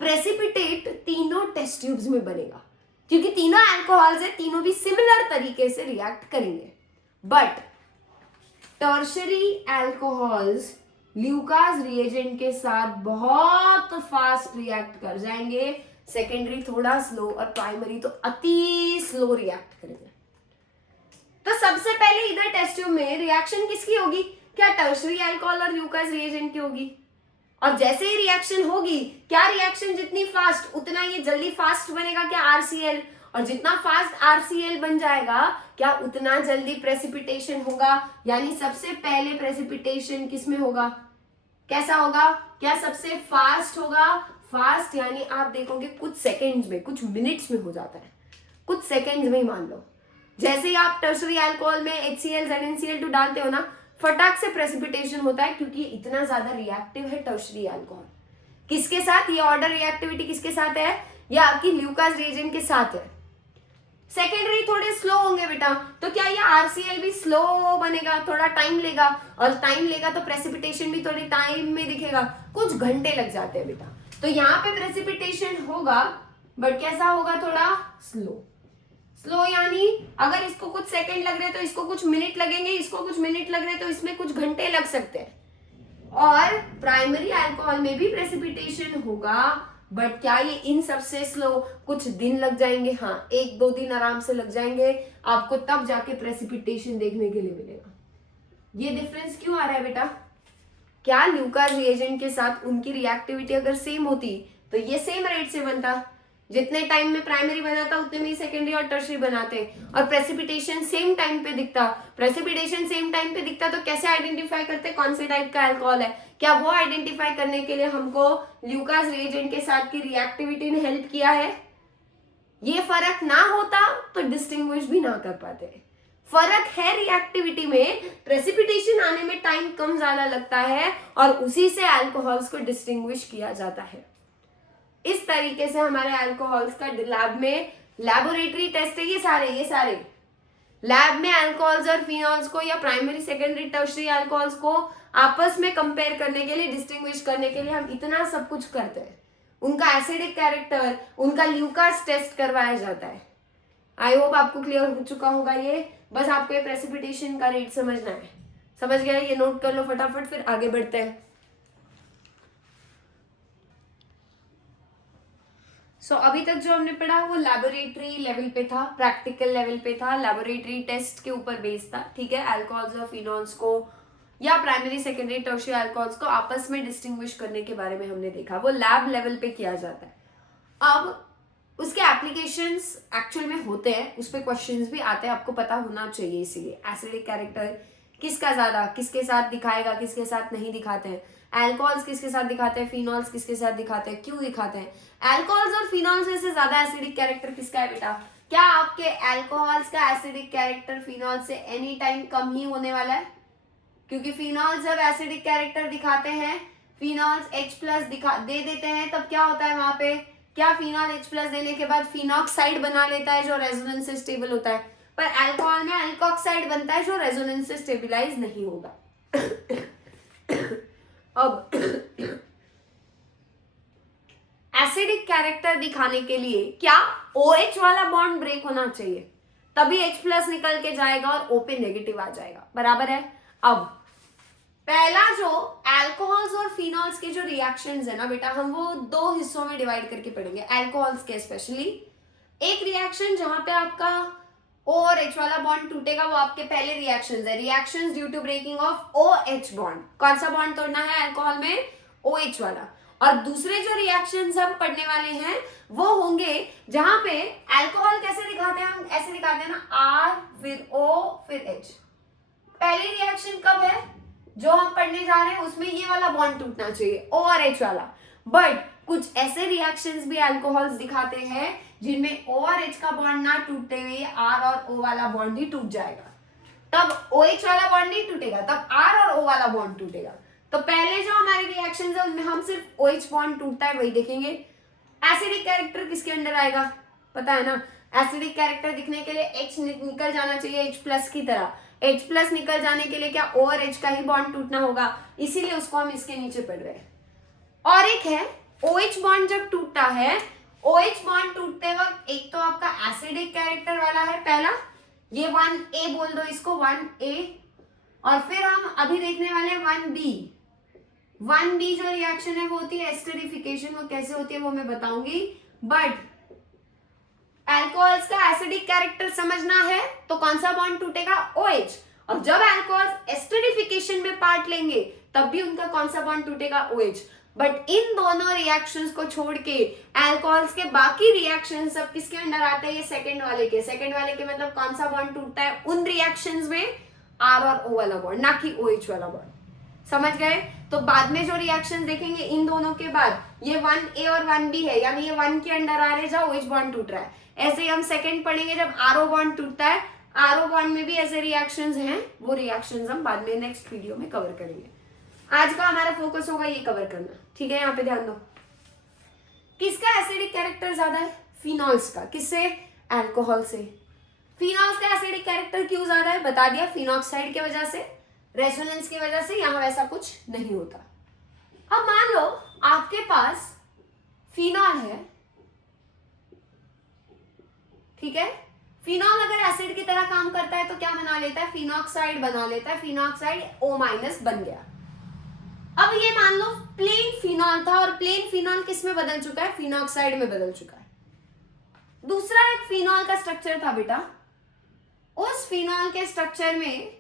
प्रेसिपिटेट तीनों टेस्ट ट्यूब्स में बनेगा, क्योंकि तीनों अल्कोहल्स है, तीनों भी सिमिलर तरीके से रिएक्ट करेंगे। But tertiary alcohols Lucas reagent के साथ बहुत फास्ट रिएक्ट कर जाएंगे, सेकेंडरी थोड़ा स्लो, और प्राइमरी तो अति स्लो रिएक्ट करेंगे। तो सबसे पहले इधर टेस्ट ट्यूब में रिएक्शन किसकी होगी? क्या टर्शरी अल्कोहल और ल्यूकास रिएजेंट की होगी? और जैसे ही रिएक्शन होगी, क्या रिएक्शन जितनी फास्ट उतना ये जल्दी फास्ट बनेगा क्या RCl, और जितना फास्ट RCl बन जाएगा क्या उतना जल्दी प्रेसिपिटेशन होगा? यानी सबसे पहले प्रेसिपिटेशन किसमें होगा, कैसा होगा? क्या सबसे फास्ट होगा? फास्ट यानी आप देखोगे कुछ सेकेंड्स में, कुछ मिनट्स में हो जाता है, कुछ सेकेंड्स में ही मान लो। जैसे ही आप टर्शरी अल्कोहल में HCl ZnCl2 डालते हो ना, फटाक से प्रेसिपिटेशन होता है, क्योंकि इतना ज्यादा रिएक्टिव है टर्शरी अल्कोहल। किसके साथ? ये ऑर्डर रिएक्टिविटी किसके साथ है? या आपकी ल्यूकास रिएजेंट के साथ है। सेकेंडरी थोड़े स्लो होंगे बेटा, तो क्या ये RCl भी स्लो बनेगा, थोड़ा टाइम लेगा, और टाइम लेगा तो प्रेसिपिटेशन भी थोड़े टाइम में दिखेगा, कुछ घंटे लग जाते हैं बेटा। तो यहाँ पे प्रेसिपिटेशन होगा, बट कैसा होगा? थोड़ा स्लो। स्लो यानी अगर इसको कुछ सेकंड लग रहे हैं तो इसको कुछ मिनट लगेंगे, इसको कुछ मिनट लग रहे हैं तो इसमें कुछ घंटे लग सकते हैं। और प्राइमरी अल्कोहल में भी प्रेसिपिटेशन होगा, बट क्या ये इन सबसे स्लो? कुछ दिन लग जाएंगे, हाँ 1-2 दिन आराम से लग जाएंगे आपको, तब जाके प्रेसिपिटेशन देखने के लिए मिलेगा। ये डिफरेंस क्यों आ रहा है बेटा? क्या ल्यूकास रिएजेंट के साथ उनकी रिएक्टिविटी अगर सेम होती तो ये सेम रेट से बनता, जितने टाइम में प्राइमरी बनाता उतने में सेकेंडरी और टर्शरी बनाते, और प्रेसिपिटेशन सेम टाइम पे दिखता। प्रेसिपिटेशन सेम टाइम पे दिखता तो कैसे आइडेंटिफाई करते कौन से टाइप का अल्कोहल है? क्या वो आइडेंटिफाई करने के लिए हमको ल्यूकास रिएजेंट के साथ की रिएक्टिविटी ने हेल्प किया है? ये फर्क ना होता तो डिस्टिंग्विश भी ना कर पाते। फर्क है रिएक्टिविटी में, प्रेसिपिटेशन आने में टाइम कम ज्यादा लगता है, और उसी से अल्कोहल्स को डिस्टिंग्विश किया जाता है। इस तरीके से हमारे अल्कोहल्स का लैब में लैबोरेटरी टेस्ट है, ये सारे लैब में अल्कोहल्स और फिनॉल्स को, या प्राइमरी सेकेंडरी टर्शरी अल्कोहल्स को आपस में कंपेयर करने के लिए, डिस्टिंग्विश करने के लिए हम इतना सब कुछ करते हैं। उनका एसिडिक कैरेक्टर, उनका ल्यूकास टेस्ट करवाया जाता है। आई होप आपको क्लियर हो चुका होगा ये, बस आपको ये प्रेसिपिटेशन का रेट समझना है। समझ गए? ये नोट कर लो फटाफट, फिर आगे बढ़ते हैं। सो अभी तक जो हमने पढ़ा वो लैबोरेटरी लेवल पे था, प्रैक्टिकल लेवल पे था, लैबोरेटरी टेस्ट के ऊपर बेस्ड था, ठीक है। अल्कोहल्स और फिनॉल्स को या प्राइमरी सेकेंडरी टर्शियरी अल्कोहल्स को आपस में डिस्टिंग्विश करने के बारे में हमने देखा, वो लैब लेवल पे किया जाता है। अब उसके एप्लीकेशंस एक्चुअल में होते हैं, उस पर क्वेश्चंस भी आते हैं, आपको पता होना चाहिए। इसीलिए एसिडिक कैरेक्टर किसका ज्यादा, किसके साथ दिखाएगा, किसके साथ नहीं दिखाते हैं, अल्कोहल्स किसके साथ दिखाते हैं, फिनॉल्स किसके साथ दिखाते हैं, क्यों दिखाते हैं, अल्कोहल्स और फिनॉल्स में से ज्यादा एसिडिक कैरेक्टर किसका है बेटा? क्या आपके अल्कोहल्स का एसिडिक कैरेक्टर फिनॉल से एनी टाइम कम ही होने वाला है? क्योंकि फिनॉल्स जब एसिडिक कैरेक्टर दिखाते हैं, फिनॉल्स H+ दे देते हैं, तब क्या होता है वहां पे? क्या फिनॉल H+ देने के बाद फिनॉक्साइड बना लेता है जो रेजोनेंस से स्टेबल होता है, पर अल्कोहल में अल्कोक्साइड बनता है जो रेजोनेंस से स्टेबलाइज नहीं होगा। अब एसिडिक कैरेक्टर दिखाने के लिए क्या OH वाला बॉन्ड ब्रेक होना चाहिए, तभी H प्लस निकल के जाएगा और O पे नेगेटिव आ जाएगा, बराबर है। अब पहला जो अल्कोहल्स और फिनॉल्स के जो रिएक्शंस है ना बेटा, हम वो दो हिस्सों में डिवाइड करके पढ़ेंगे अल्कोहल्स के स्पेशली। एक रिएक्शन जहां पे आपका O और H वाला बॉन्ड टूटेगा, वो आपके पहले रिएक्शंस है, reactions due to breaking of OH bond. कौन सा बॉन्ड तोड़ना है अल्कोहल में? OH वाला। और दूसरे जो रिएक्शंस हम पढ़ने वाले हैं वो होंगे जहां पे अल्कोहल कैसे दिखाते हैं, हम ऐसे दिखाते हैं ना, R फिर O फिर H। पहली रिएक्शन कब है जो हम पढ़ने जा रहे हैं, उसमें ये वाला बॉन्ड टूटना चाहिए, O और H वाला। बट कुछ ऐसे रिएक्शंस भी अल्कोहल्स दिखाते हैं जिनमें O और H का बॉन्ड ना टूटते हुए R और O वाला बॉन्ड ही टूट जाएगा। तब OH वाला बॉन्ड नहीं टूटेगा, तब R और O वाला बॉन्ड टूटेगा। तो पहले जो हमारे रिएक्शंस है उनमें हम सिर्फ OH बॉन्ड टूटता है वही देखेंगे। एसिडिक कैरेक्टर किसके अंडर आएगा, पता है ना? एसिडिक कैरेक्टर दिखने के लिए H निकल जाना चाहिए H प्लस की तरह। H प्लस निकल जाने के लिए क्या O और H का ही बॉन्ड टूटना होगा, इसीलिए उसको हम इसके नीचे पढ़ रहे हैं। और एक है OH बॉन्ड जब टूटता है, OH बॉन्ड टूटते वक्त एक तो आपका एसिडिक कैरेक्टर वाला है पहला, ये 1A बोल दो इसको, 1A। और फिर हम अभी देखने वाले 1B। 1B जो रिएक्शन है वो होती है एस्टरिफिकेशन। वो कैसे होती है वो मैं बताऊंगी। बट अल्कोहल्स का एसिडिक कैरेक्टर समझना है तो कौन सा बॉन्ड टूटेगा? OH। और जब अल्कोहल्स एस्टरिफिकेशन में पार्ट लेंगे तब भी उनका कौन सा बॉन्ड टूटेगा? OH। बट इन दोनों रिएक्शंस को छोड़ के अल्कोहल्स के बाकी रिएक्शंस सब किसके अंडर आते हैं? ये सेकंड वाले के। सेकंड वाले के मतलब कौन सा बॉन्ड टूटता है उन रिएक्शंस में? R और O वाला बॉन्ड, ना कि OH वाला बॉन्ड। समझ गए? तो बाद में जो रिएक्शन देखेंगे इन दोनों के बाद, ये 1A और 1B है, यानी ये 1 के अंडर आ रहे जहाँ OH बॉन्ड टूट रहा है। ऐसे ही हम सेकंड पढ़ेंगे जब RO बॉन्ड टूटता है। RO बॉन्ड में भी ऐसे रिएक्शंस हैं, वो रिएक्शंस हम बाद में नेक्स्ट वीडियो में कवर करेंगे। आज का हमारा फोकस होगा ये कवर करना, ठीक है? यहाँ पे ध्यान दो, किसका एसिडिक कैरेक्टर ज्यादा है? फिनॉल्स का। किससे? अल्कोहल से। फिनॉल्स का एसिडिक कैरेक्टर क्यों ज्यादा है? बता दिया, फिनॉक्साइड की वजह से, रेजोनेंस की वजह से। यहाँ वैसा कुछ नहीं होता। अब मान लो आपके पास फिनॉल है, ठीक है? फिनॉल अगर एसिड की तरह काम करता है तो क्या बना लेता है? फिनॉक्साइड बना लेता है। फिनॉक्साइड O- बन गया। अब ये मान लो प्लेन फिनॉल था और प्लेन फिनॉल किस में बदल चुका है? फिनॉक्साइड में बदल चुका है। दूसरा एक फिनॉल का स्ट्रक्चर था बेटा, उस फिनॉल के स्ट्रक्चर में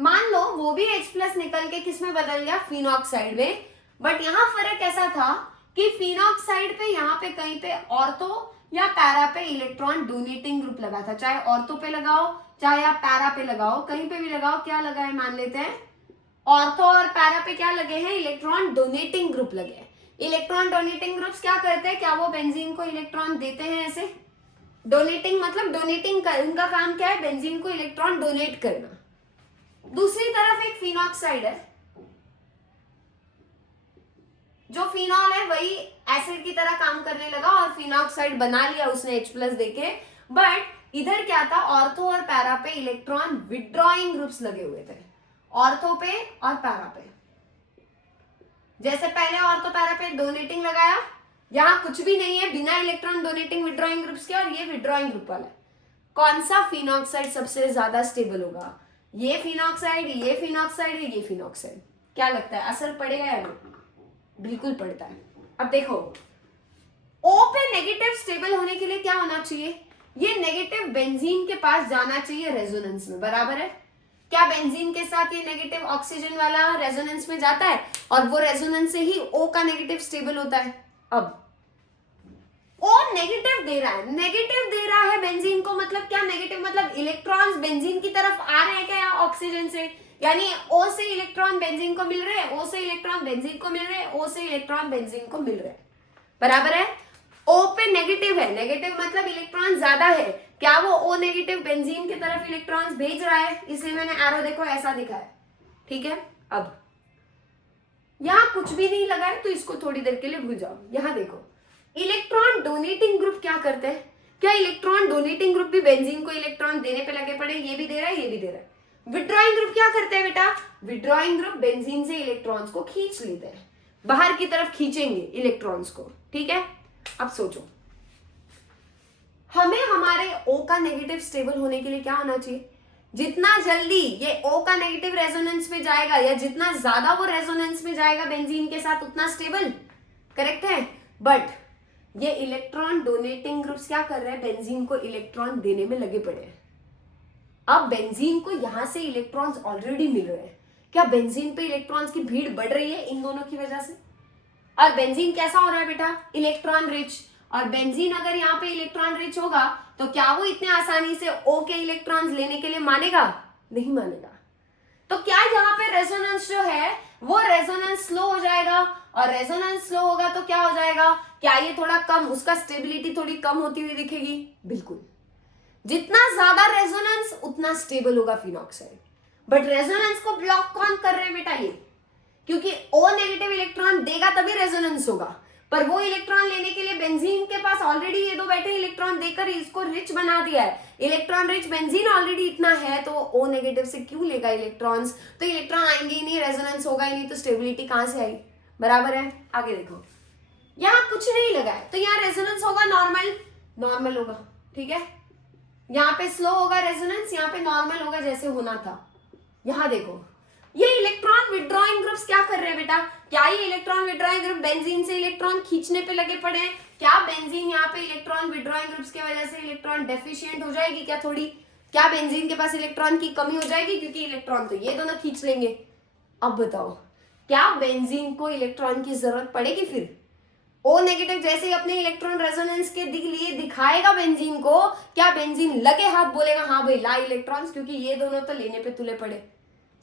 मान लो वो भी H प्लस निकल के किस में बदल गया? फिनॉक्साइड में। बट यहां फर्क ऐसा था कि फिनॉक्साइड पे यहाँ पे कहीं पे ऑर्थो या पैरा पे इलेक्ट्रॉन डोनेटिंग ग्रुप लगा था। चाहे ऑर्थो पे लगाओ चाहे आप पैरा पे लगाओ, कहीं पे भी लगाओ, क्या लगा है? मान लेते हैं ऑर्थो और पैरा पे क्या लगे हैं? इलेक्ट्रॉन डोनेटिंग ग्रुप लगे हैं। इलेक्ट्रॉन डोनेटिंग ग्रुप्स क्या करते हैं? क्या वो बेंजीन को इलेक्ट्रॉन देते हैं? ऐसे डोनेटिंग मतलब डोनेटिंग का उनका काम क्या है? बेंजीन को इलेक्ट्रॉन डोनेट करना। दूसरी तरफ एक फिनॉक्साइड है, जो फिनॉल है वही एसिड की तरह काम करने लगा और फिनॉक्साइड बना लिया उसने H प्लस देके। बट इधर क्या था? ऑर्थो और पैरा पे इलेक्ट्रॉन विड्रॉइंग ग्रुप्स लगे हुए थे, ऑर्थो पे और पैरा पे। जैसे पहले ऑर्थो पैरा पे डोनेटिंग लगाया, यहां कुछ भी नहीं है, बिना इलेक्ट्रॉन डोनेटिंग विड्रॉइंग ग्रुप्स के, और ये विड्रॉइंग ग्रुप वाला है। कौन सा फिनॉक्साइड सबसे ज्यादा स्टेबल होगा? ये फिनॉक्साइड, ये फिनॉक्साइड, ये फिनॉक्साइड। क्या लगता है असर पड़ेगा या नहीं? बिल्कुल पड़ता है। अब देखो O पे नेगेटिव स्टेबल होने के लिए क्या होना चाहिए? ये नेगेटिव बेंजीन के पास जाना चाहिए रेजोनेंस में, बराबर है? क्या बेंजीन के साथ ये नेगेटिव ऑक्सीजन वाला रेजोनेंस में जाता है और वो रेजोनेंस से ही O का नेगेटिव स्टेबल होता है। अब O नेगेटिव दे रहा है, नेगेटिव दे रहा है बेंजीन को, मतलब क्या नेगेटिव? मतलब इलेक्ट्रॉन्स बेंजीन की तरफ आ रहे हैं क्या ऑक्सीजन से? यानी O से इलेक्ट्रॉन बेंजीन को मिल रहे हैं, O से इलेक्ट्रॉन बेंजीन को मिल रहे हैं, O से इलेक्ट्रॉन बेंजीन को मिल रहे हैं, बराबर है? O पे नेगेटिव है, नेगेटिव मतलब इलेक्ट्रॉन ज्यादा है। क्या वो O नेगेटिव बेंजीन की तरफ इलेक्ट्रॉन्स भेज रहा है? इसलिए मैंने एरो देखो ऐसा दिखा है, ठीक है? अब यहां कुछ भी नहीं लगा है तो इसको थोड़ी देर के लिए भूल जाओ। यहां देखो इलेक्ट्रॉन डोनेटिंग ग्रुप क्या करते हैं? क्या इलेक्ट्रॉन डोनेटिंग ग्रुप भी बेंजीन को इलेक्ट्रॉन देने पे लगे पड़े? ये भी दे रहा है, ये भी दे रहा है। विड्रॉइंग ग्रुप क्या करते हैं बेटा? विड्रॉइंग ग्रुप बेंजीन से इलेक्ट्रॉन्स को खींच लेते हैं, बाहर की तरफ खींचेंगे इलेक्ट्रॉन्स को, ठीक है? अब सोचो हमें हमारे O का नेगेटिव स्टेबल होने के लिए क्या होना चाहिए, जितना जल्दी ये O का नेगेटिव रेजोनेंस में जाएगा या जितना ज्यादा वो रेजोनेंस में जाएगा बेंजीन के साथ उतना स्टेबल, करेक्ट है। बट ये इलेक्ट्रॉन डोनेटिंग ग्रुप्स क्या कर रहे हैं, बेंजीन को इलेक्ट्रॉन देने में लगे पड़े हैं। अब बेंजीन को यहां से इलेक्ट्रॉन्स ऑलरेडी मिल रहे हैं, क्या बेंजीन पे इलेक्ट्रॉन्स की भीड़ बढ़ रही है इन दोनों की वजह से। और बेंजीन कैसा हो रहा है बेटा, इलेक्ट्रॉन रिच। और बेंजीन अगर यहाँ पे इलेक्ट्रॉन रिच होगा तो क्या वो इतने आसानी से O के इलेक्ट्रॉन्स लेने के लिए मानेगा, नहीं मानेगा। तो क्या यहाँ पे रेजोनेंस जो है वो रेजोनेंस स्लो हो जाएगा, और रेजोनेंस स्लो होगा तो क्या हो जाएगा, क्या ये थोड़ा कम, उसका स्टेबिलिटी थोड़ी कम होती हुई दिखेगी, बिल्कुल। जितना ज्यादा रेजोनेंस उतना स्टेबल होगा फिनॉक्साइड। बट रेजोनेंस को ब्लॉक कौन कर रहे हैं बेटा, ये, क्योंकि O नेगेटिव इलेक्ट्रॉन देगा तभी रेजोनेंस होगा। पर वो इलेक्ट्रॉन लेने के लिए बेंजीन के पास ऑलरेडी ये दो बैठे इलेक्ट्रॉन देकर इसको रिच बना दिया है। इलेक्ट्रॉन रिच बेंजीन ऑलरेडी इतना है, तो O नेगेटिव से क्यों लेगा इलेक्ट्रॉन्स, तो इलेक्ट्रॉन आएंगे ही नहीं, रेजोनेंस होगा ही नहीं, तो स्टेबिलिटी कहां से आई, बराबर है। आगे देखो, यहाँ कुछ नहीं लगा है तो यहाँ रेजोनेंस होगा नॉर्मल होगा, ठीक है। यहाँ पे स्लो होगा रेजोनेंस, यहाँ पे नॉर्मल होगा जैसे होना था। यहाँ देखो ये इलेक्ट्रॉन विड्रॉइंग ग्रुप्स क्या कर रहे हैं बेटा, क्या ये इलेक्ट्रॉन विड्रॉइंग ग्रुप बेंजीन से इलेक्ट्रॉन खींचने पे लगे पड़े हैं, क्या बेंजीन यहाँ पे इलेक्ट्रॉन विड्रॉइंग ग्रुप्स की वजह से इलेक्ट्रॉन डेफिशिएंट हो जाएगी क्या थोड़ी, क्या बेंजीन के पास इलेक्ट्रॉन की कमी हो जाएगी, क्योंकि इलेक्ट्रॉन तो ये दोनों खींच लेंगे। अब बताओ क्या बेंजीन को इलेक्ट्रॉन की जरूरत पड़ेगी फिर, O नेगेटिव जैसे ही अपने इलेक्ट्रॉन रेजोनेंस के लिए दिखाएगा बेंजीन को, क्या बेंजीन लगे हाथ बोलेगा हाँ भाई ला इलेक्ट्रॉन्स, क्योंकि ये दोनों तो लेने पे तुले पड़े।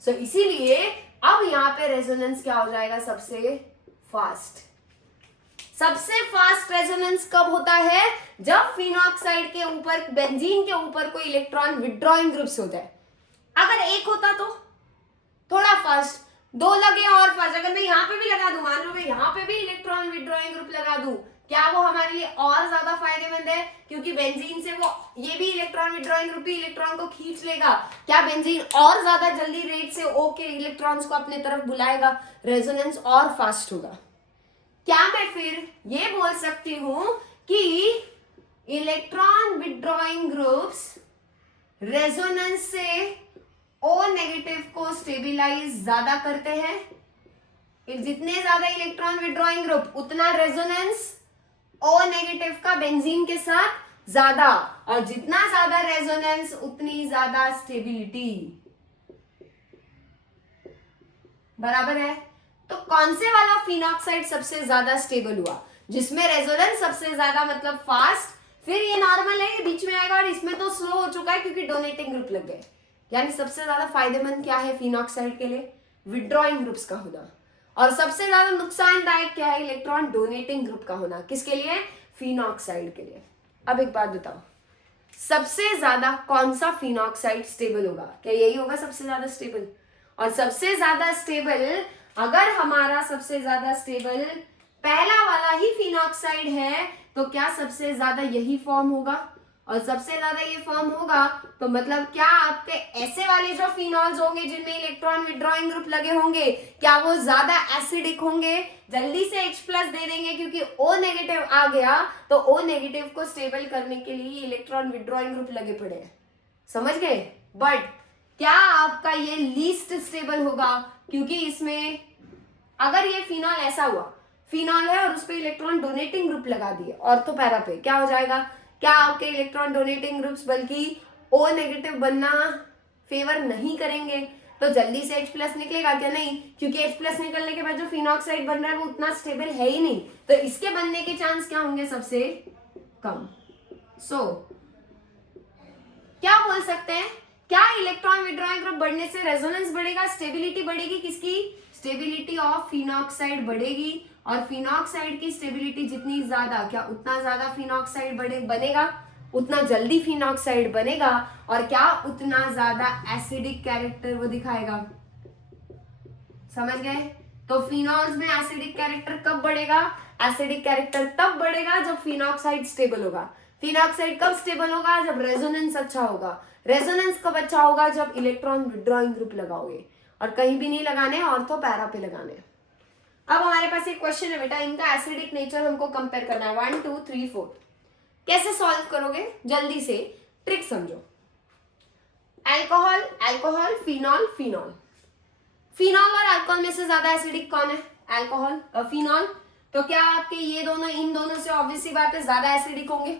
सो इसीलिए अब यहाँ पे रेजोनेंस क्या हो जाएगा, सबसे फास्ट रेजोनेंस कब होता है, जब फिनॉक्साइड के ऊपर बेंजीन के ऊपर कोई इलेक्ट्रॉन विड्रॉइंग ग्रुप्स होता है। अगर एक होता तो थोड़ा फास्ट, दो लगे और फास्ट, अगर मैं यहाँ पे भी लगा दूं, मान लो मैं यहाँ पे भी इलेक्ट्रॉन विड्रॉइंग ग्रुप लगा दूं, क्या वो हमारे लिए और ज्यादा फायदेमंद है, क्योंकि बेंजीन से वो ये भी इलेक्ट्रॉन विड्रॉइंग ग्रुप भी इलेक्ट्रॉन को खींच लेगा, क्या बेंजीन और ज्यादा जल्दी रेट से O के इलेक्ट्रॉन्स को अपने तरफ बुलाएगा, रेजोनेंस और फास्ट होगा। क्या मैं फिर ये बोल सकती हूं कि इलेक्ट्रॉन विड्रॉइंग ग्रुप्स रेजोनेंस से O नेगेटिव को स्टेबिलाइज ज्यादा करते हैं, जितने ज्यादा इलेक्ट्रॉन विड्रॉइंग ग्रुप उतना रेजोनेंस O नेगेटिव का बेंजीन के साथ ज्यादा, और जितना ज्यादा रेजोनेंस उतनी ज्यादा स्टेबिलिटी, बराबर है। तो कौन से वाला फिनॉक्साइड सबसे ज्यादा स्टेबल हुआ, जिसमें रेजोनेंस सबसे ज्यादा मतलब फास्ट, फिर ये नॉर्मल है, ये बीच में आएगा, और इसमें तो स्लो हो चुका है क्योंकि डोनेटिंग ग्रुप लग गए। यानी सबसे ज्यादा फायदेमंद क्या है फिनॉक्साइड के लिए, विड्रॉइंग ग्रुप्स का होना, और सबसे ज्यादा नुकसानदायक क्या है, इलेक्ट्रॉन डोनेटिंग ग्रुप का होना। किसके लिए, फिनॉक्साइड के लिए। अब एक बात बताओ, सबसे ज्यादा कौन सा फिनॉक्साइड स्टेबल होगा, क्या यही होगा सबसे ज्यादा स्टेबल, और सबसे ज्यादा स्टेबल अगर हमारा सबसे ज्यादा स्टेबल पहला वाला ही फिनॉक्साइड है, तो क्या सबसे ज्यादा यही फॉर्म होगा, और सबसे ज्यादा ये फॉर्म होगा तो मतलब क्या आपके ऐसे वाले जो फिनॉल्स होंगे जिनमें इलेक्ट्रॉन विड्रॉइंग ग्रुप लगे होंगे, क्या वो ज्यादा एसिडिक होंगे, जल्दी से H+ दे देंगे, क्योंकि O नेगेटिव आ गया तो O नेगेटिव को स्टेबल करने के लिए इलेक्ट्रॉन विड्रॉइंग ग्रुप लगे पड़े हैं, समझ गए। बट क्या आपका ये लीस्ट स्टेबल होगा, क्योंकि इसमें अगर ये फिनॉल ऐसा हुआ, फिनॉल है और उस पर इलेक्ट्रॉन डोनेटिंग ग्रुप लगा दिए ऑर्थो पैरा पे, क्या हो जाएगा, क्या आपके इलेक्ट्रॉन डोनेटिंग ग्रुप्स बल्कि O नेगेटिव बनना फेवर नहीं करेंगे, तो जल्दी से H+ निकलेगा क्या, नहीं, क्योंकि H+ निकलने के बाद जो फिनॉक्साइड बन रहा है वो उतना स्टेबल है ही नहीं, तो इसके बनने के चांस क्या होंगे, सबसे कम। सो क्या बोल सकते हैं, क्या इलेक्ट्रॉन विड्रॉइंग ग्रुप बढ़ने से रेजोनेंस बढ़ेगा, स्टेबिलिटी बढ़ेगी, किसकी, स्टेबिलिटी ऑफ फिनॉक्साइड बढ़ेगी, और फिनॉक्साइड की स्टेबिलिटी जितनी ज्यादा, क्या उतना ज्यादा फिनॉक्साइड बनेगा, उतना जल्दी फिनॉक्साइड बनेगा, और क्या उतना ज्यादा एसिडिक कैरेक्टर वो दिखाएगा, समझ गए। तो फिनॉल्स में एसिडिक कैरेक्टर कब बढ़ेगा, एसिडिक कैरेक्टर तब बढ़ेगा जब फिनॉक्साइड स्टेबल होगा। फिनॉक्साइड कब स्टेबल होगा, जब रेजोनेंस अच्छा होगा। रेजोनेंस कब अच्छा होगा, जब इलेक्ट्रॉन विड्रॉइंग ग्रुप लगाओगे, और कहीं भी नहीं लगाने, ऑर्थो पैरा पे लगाने। अब हमारे पास एक क्वेश्चन है बेटा, इनका एसिडिक नेचर हमको कंपेयर करना है, 1 2 3 4। कैसे सॉल्व करोगे, जल्दी से ट्रिक समझो। Alcohol, alcohol, phenol, phenol. Phenol और अल्कोहल में से ज्यादा एसिडिक कौन है? Alcohol, phenol. तो क्या आपके ये दोनों इन दोनों से ऑब्वियसली बात है ज्यादा एसिडिक होंगे।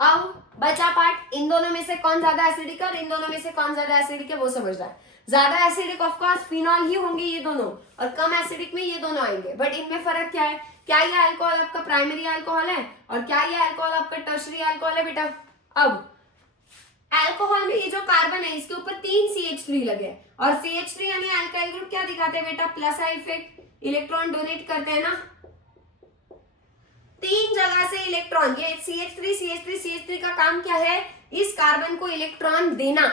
अब बचा पार्ट, इन दोनों में से कौन ज्यादा एसिडिक है और इन दोनों में से कौन ज्यादा एसिडिक है वो समझना है। ज्यादा एसिडिक ऑफ कोर्स फिनॉल ही होंगे ये दोनों, और कम एसिडिक में ये दोनों आएंगे। बट इनमें फर्क क्या है? क्या ये अल्कोहल आपका प्राइमरी अल्कोहल है और क्या ये अल्कोहल आपका टर्शरी अल्कोहल है बेटा? अब अल्कोहल में ये जो कार्बन है इसके ऊपर 3 CH3 लगे और CH3 यानी अल्काइल ग्रुप क्या दिखाते हैं बेटा? Plus I effect, electron donate करते हैं ना 3 जगह से इलेक्ट्रॉन। ये CH3 का काम क्या है? इस कार्बन को इलेक्ट्रॉन देना।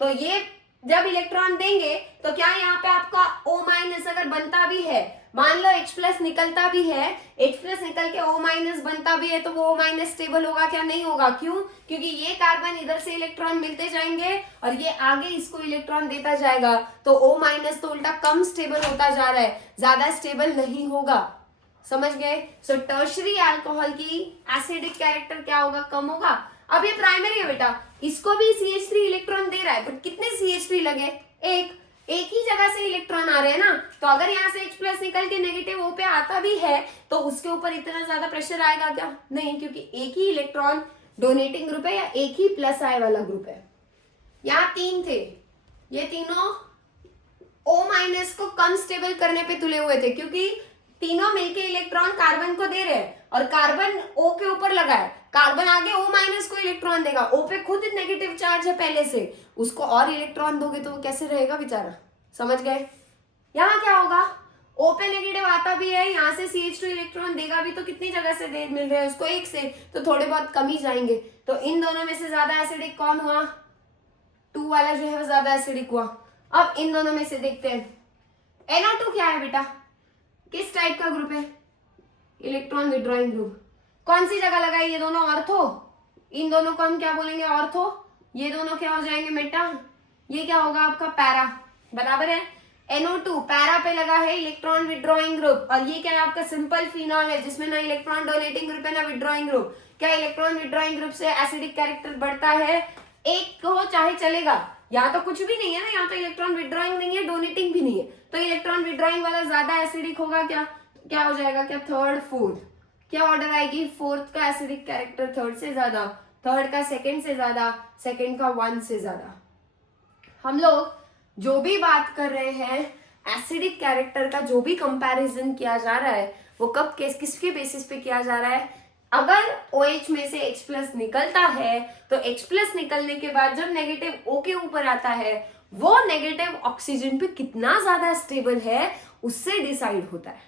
तो ये जब इलेक्ट्रॉन देंगे तो क्या यहाँ पे आपका O- अगर बनता भी है, मान लो H+ निकलता भी है, H+ निकल के O- बनता भी है, तो वो O- स्टेबल होगा क्या? नहीं होगा। क्यों? क्योंकि ये कार्बन इधर से इलेक्ट्रॉन मिलते जाएंगे और ये आगे इसको इलेक्ट्रॉन देता जाएगा, तो O- तो उल्टा कम स्टेबल होता जा रहा है, ज्यादा स्टेबल नहीं होगा। समझ गए? सो टर्शरी अल्कोहल की एसिडिक कैरेक्टर क्या होगा? कम होगा। अब ये प्राइमरी है बेटा, इसको भी CH3 इलेक्ट्रॉन दे रहा है, बट कितने CH3 लगे? एक ही जगह से इलेक्ट्रॉन आ रहे हैं ना, तो अगर यहाँ से H+ निकल के नेगेटिव O पे आता भी है तो उसके ऊपर इतना ज्यादा प्रेशर आएगा क्या? नहीं, क्योंकि एक ही इलेक्ट्रॉन डोनेटिंग ग्रुप है या एक ही प्लस आई वाला ग्रुप है। यहाँ 3 थे, ये तीनों O- को कम स्टेबल करने पे तुले हुए थे, क्योंकि तीनों मिलके इलेक्ट्रॉन कार्बन को दे रहे हैं और कार्बन O के ऊपर लगा है, कार्बन आगे O- को इलेक्ट्रॉन देगा। O पे खुद नेगेटिव चार्ज है पहले से, उसको और इलेक्ट्रॉन दोगे तो वो कैसे रहेगा बेचारा? समझ गए? यहाँ क्या होगा? O पे नेगेटिव आता भी है, यहाँ से CH2 इलेक्ट्रॉन देगा भी, तो कितनी जगह से दे मिल रहे हैं उसको? एक से, तो थोड़े बहुत कम ही जाएंगे। तो इन दोनों में से ज्यादा एसिडिक कौन हुआ? 2 वाला जो है वो ज्यादा एसिडिक हुआ। अब इन दोनों में से देखते हैं NO2 क्या है बेटा? किस टाइप का ग्रुप है? Electron withdrawing group. कौन सी जगह लगाई? ये दोनों ऑर्थो, इन दोनों को हम क्या बोलेंगे? ऑर्थो। ये दोनों क्या हो जाएंगे बेटा? ये क्या होगा आपका? पैरा। बराबर है? NO2 पैरा पे लगा है इलेक्ट्रॉन विड्रॉइंग ग्रुप, और ये क्या है आपका? सिंपल फिनॉल है जिसमें ना इलेक्ट्रॉन डोनेटिंग ग्रुप है ना विड्रॉइंग ग्रुप। क्या इलेक्ट्रॉन विड्रॉइंग ग्रुप से एसिडिक कैरेक्टर बढ़ता है? एक हो चाहे चलेगा, यहाँ तो कुछ भी नहीं है ना, यहाँ तो इलेक्ट्रॉन विड्रॉइंग नहीं है, डोनेटिंग भी नहीं है, तो इलेक्ट्रॉन विड्रॉइंग वाला ज्यादा एसिडिक होगा क्या? क्या हो जाएगा? क्या थर्ड फोर्थ? क्या ऑर्डर आएगी? फोर्थ का एसिडिक कैरेक्टर थर्ड से ज्यादा, थर्ड का सेकंड से ज्यादा, सेकंड का 1 से ज्यादा। हम लोग जो भी बात कर रहे हैं एसिडिक कैरेक्टर का, जो भी कंपैरिजन किया जा रहा है वो कब किसके बेसिस पे किया जा रहा है? अगर OH में से H+ निकलता है तो H+ निकलने के बाद जब नेगेटिव O के ऊपर आता है, वो नेगेटिव ऑक्सीजन पे कितना ज्यादा स्टेबल है उससे डिसाइड होता है।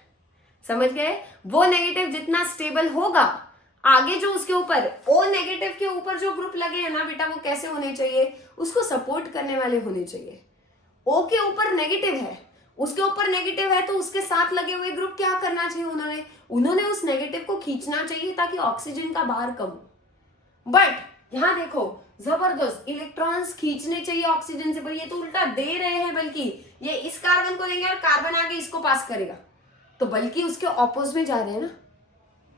समझ गए? वो नेगेटिव जितना स्टेबल होगा, आगे जो उसके ऊपर O नेगेटिव के ऊपर जो ग्रुप लगे हैं ना बेटा, वो कैसे होने चाहिए? उसको सपोर्ट करने वाले होने चाहिए। O के ऊपर नेगेटिव है, उसके ऊपर नेगेटिव है, तो उसके साथ लगे हुए ग्रुप क्या करना चाहिए? उन्होंने उस नेगेटिव को खींचना चाहिए ताकि ऑक्सीजन का बाहर कम हो। बट यहाँ देखो, जबरदस्त इलेक्ट्रॉन्स खींचने चाहिए ऑक्सीजन से, पर ये तो उल्टा दे रहे हैं, बल्कि ये इस कार्बन को देंगे और कार्बन आगे इसको पास करेगा, तो बल्कि उसके ऑपोजिट में जा रहे हैं ना।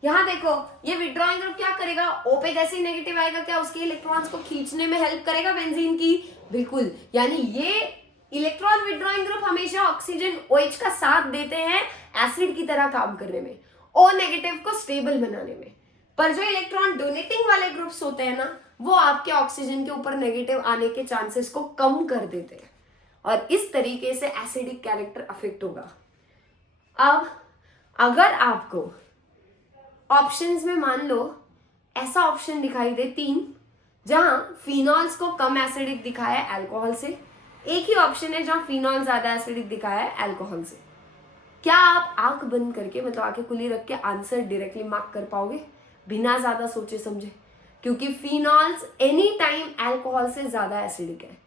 यहाँ देखो, ये विड्रॉइंग ग्रुप क्या करेगा? O पे जैसे नेगेटिव आएगा, क्या उसके इलेक्ट्रॉन्स को खींचने में हेल्प करेगा बेंजीन की? बिल्कुल। यानी ये इलेक्ट्रॉन विड्रॉइंग ग्रुप हमेशा ऑक्सीजन OH का साथ देते हैं एसिड की तरह काम करने में, O नेगेटिव को स्टेबल बनाने में। पर जो इलेक्ट्रॉन डोनेटिंग वाले ग्रुप्स होते हैं ना, वो आपके ऑक्सीजन के ऊपर नेगेटिव आने के चांसेस को कम कर देते हैं, और इस तरीके से एसिडिक कैरेक्टर अफेक्ट होगा। अब अगर आपको ऑप्शंस में मान लो ऐसा ऑप्शन दिखाई दे 3, जहां फिनॉल्स को कम एसिडिक दिखाया है अल्कोहल से, एक ही ऑप्शन है जहां फिनॉल ज्यादा एसिडिक दिखाया है अल्कोहल से, क्या आप आंख बंद करके, मतलब आंखें खुली रख के आंसर डायरेक्टली मार्क कर पाओगे बिना ज्यादा सोचे समझे? क्योंकि फिनॉल्स एनी टाइम अल्कोहल से ज्यादा एसिडिक है।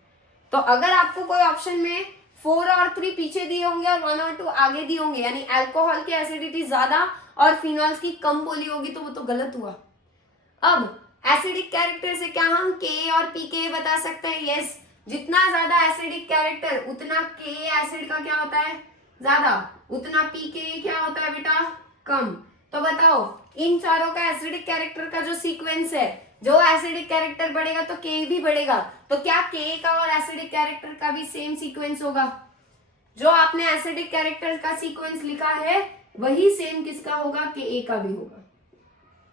तो अगर आपको कोई ऑप्शन में 4 और 3 पीछे दिए होंगे और 1 और 2 आगे दिए होंगे, यानी अल्कोहल की एसिडिटी ज्यादा और फिनॉल्स की कम बोली होगी, तो वो तो गलत हुआ। अब एसिडिक कैरेक्टर से क्या हम Ka और pKa बता सकते हैं? यस, जितना ज्यादा एसिडिक कैरेक्टर उतना Ka एसिड का क्या होता है? ज्यादा, उतना pKa क्या होता है बेटा? कम। तो बताओ इन चारों का एसिडिक कैरेक्टर का जो सीक्वेंस है, जो एसिडिक कैरेक्टर बढ़ेगा तो के भी बढ़ेगा, तो क्या के का और एसिडिक कैरेक्टर का भी सेम सीक्वेंस होगा? जो आपने एसिडिक कैरेक्टर का सीक्वेंस लिखा है वही सेम किसका होगा? के का भी होगा।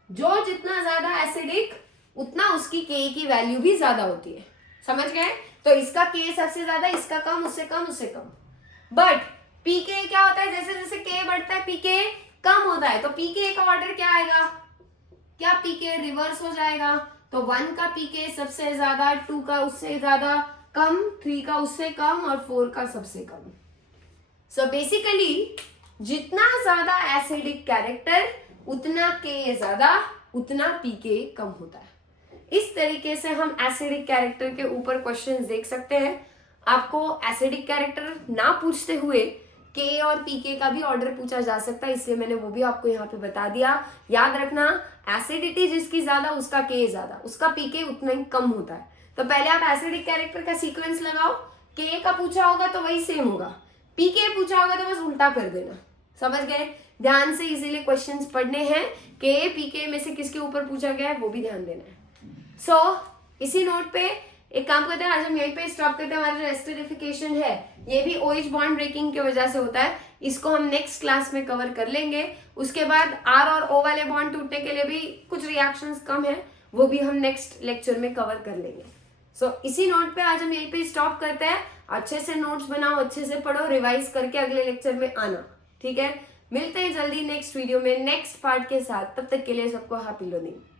जो जितना ज्यादा एसिडिक उतना उसकी के की वैल्यू भी ज्यादा होती है, समझ गए? तो इसका के सबसे ज्यादा, इसका कम, उससे कम, उससे कम। बट पीके क्या होता है? जैसे जैसे के बढ़ता है पीके कम होता है, तो पीके का ऑर्डर क्या आएगा? क्या पीके रिवर्स हो जाएगा? तो 1 का पीके सबसे ज्यादा, 2 का उससे ज्यादा कम, 3 का उससे कम और 4 का सबसे कम। सो बेसिकली जितना ज्यादा एसिडिक कैरेक्टर उतना के ज्यादा, उतना पीके कम होता है। इस तरीके से हम एसिडिक कैरेक्टर के ऊपर क्वेश्चंस देख सकते हैं। आपको एसिडिक कैरेक्टर ना पूछते हुए के और पीके का भी ऑर्डर पूछा जा सकता है, इसलिए मैंने वो भी आपको यहाँ पे बता दिया। याद रखना, एसिडिटी जिसकी ज्यादा उसका के ज्यादा, उसका पीके उतना ही कम होता है। तो पहले आप एसिडिक कैरेक्टर का सीक्वेंस लगाओ, के का पूछा होगा तो वही सेम होगा, पीके पूछा होगा तो बस उल्टा कर देना, समझ गए? ध्यान से इजीली क्वेश्चंस पढ़ने हैं, के पीके में से किसके ऊपर पूछा गया है वो भी ध्यान देना है। सो इसी नोट पे एक काम करते हैं, आज हम यहीं पे स्टॉप करते हैं। हमारा जो एस्टरिफिकेशन है ये भी OH बॉन्ड ब्रेकिंग की वजह से होता है, इसको हम नेक्स्ट क्लास में कवर कर लेंगे। उसके बाद R और O वाले बॉन्ड टूटने के लिए भी कुछ रिएक्शंस कम है, वो भी हम नेक्स्ट लेक्चर में कवर कर लेंगे। सो इसी नोट पे आज हम यहीं पे स्टॉप करते हैं। अच्छे से नोट्स बनाओ, अच्छे से पढ़ो, रिवाइज करके अगले लेक्चर में आना, ठीक है? मिलते हैं जल्दी नेक्स्ट वीडियो में नेक्स्ट पार्ट के साथ। तब तक के लिए सबको हैप्पी लर्निंग।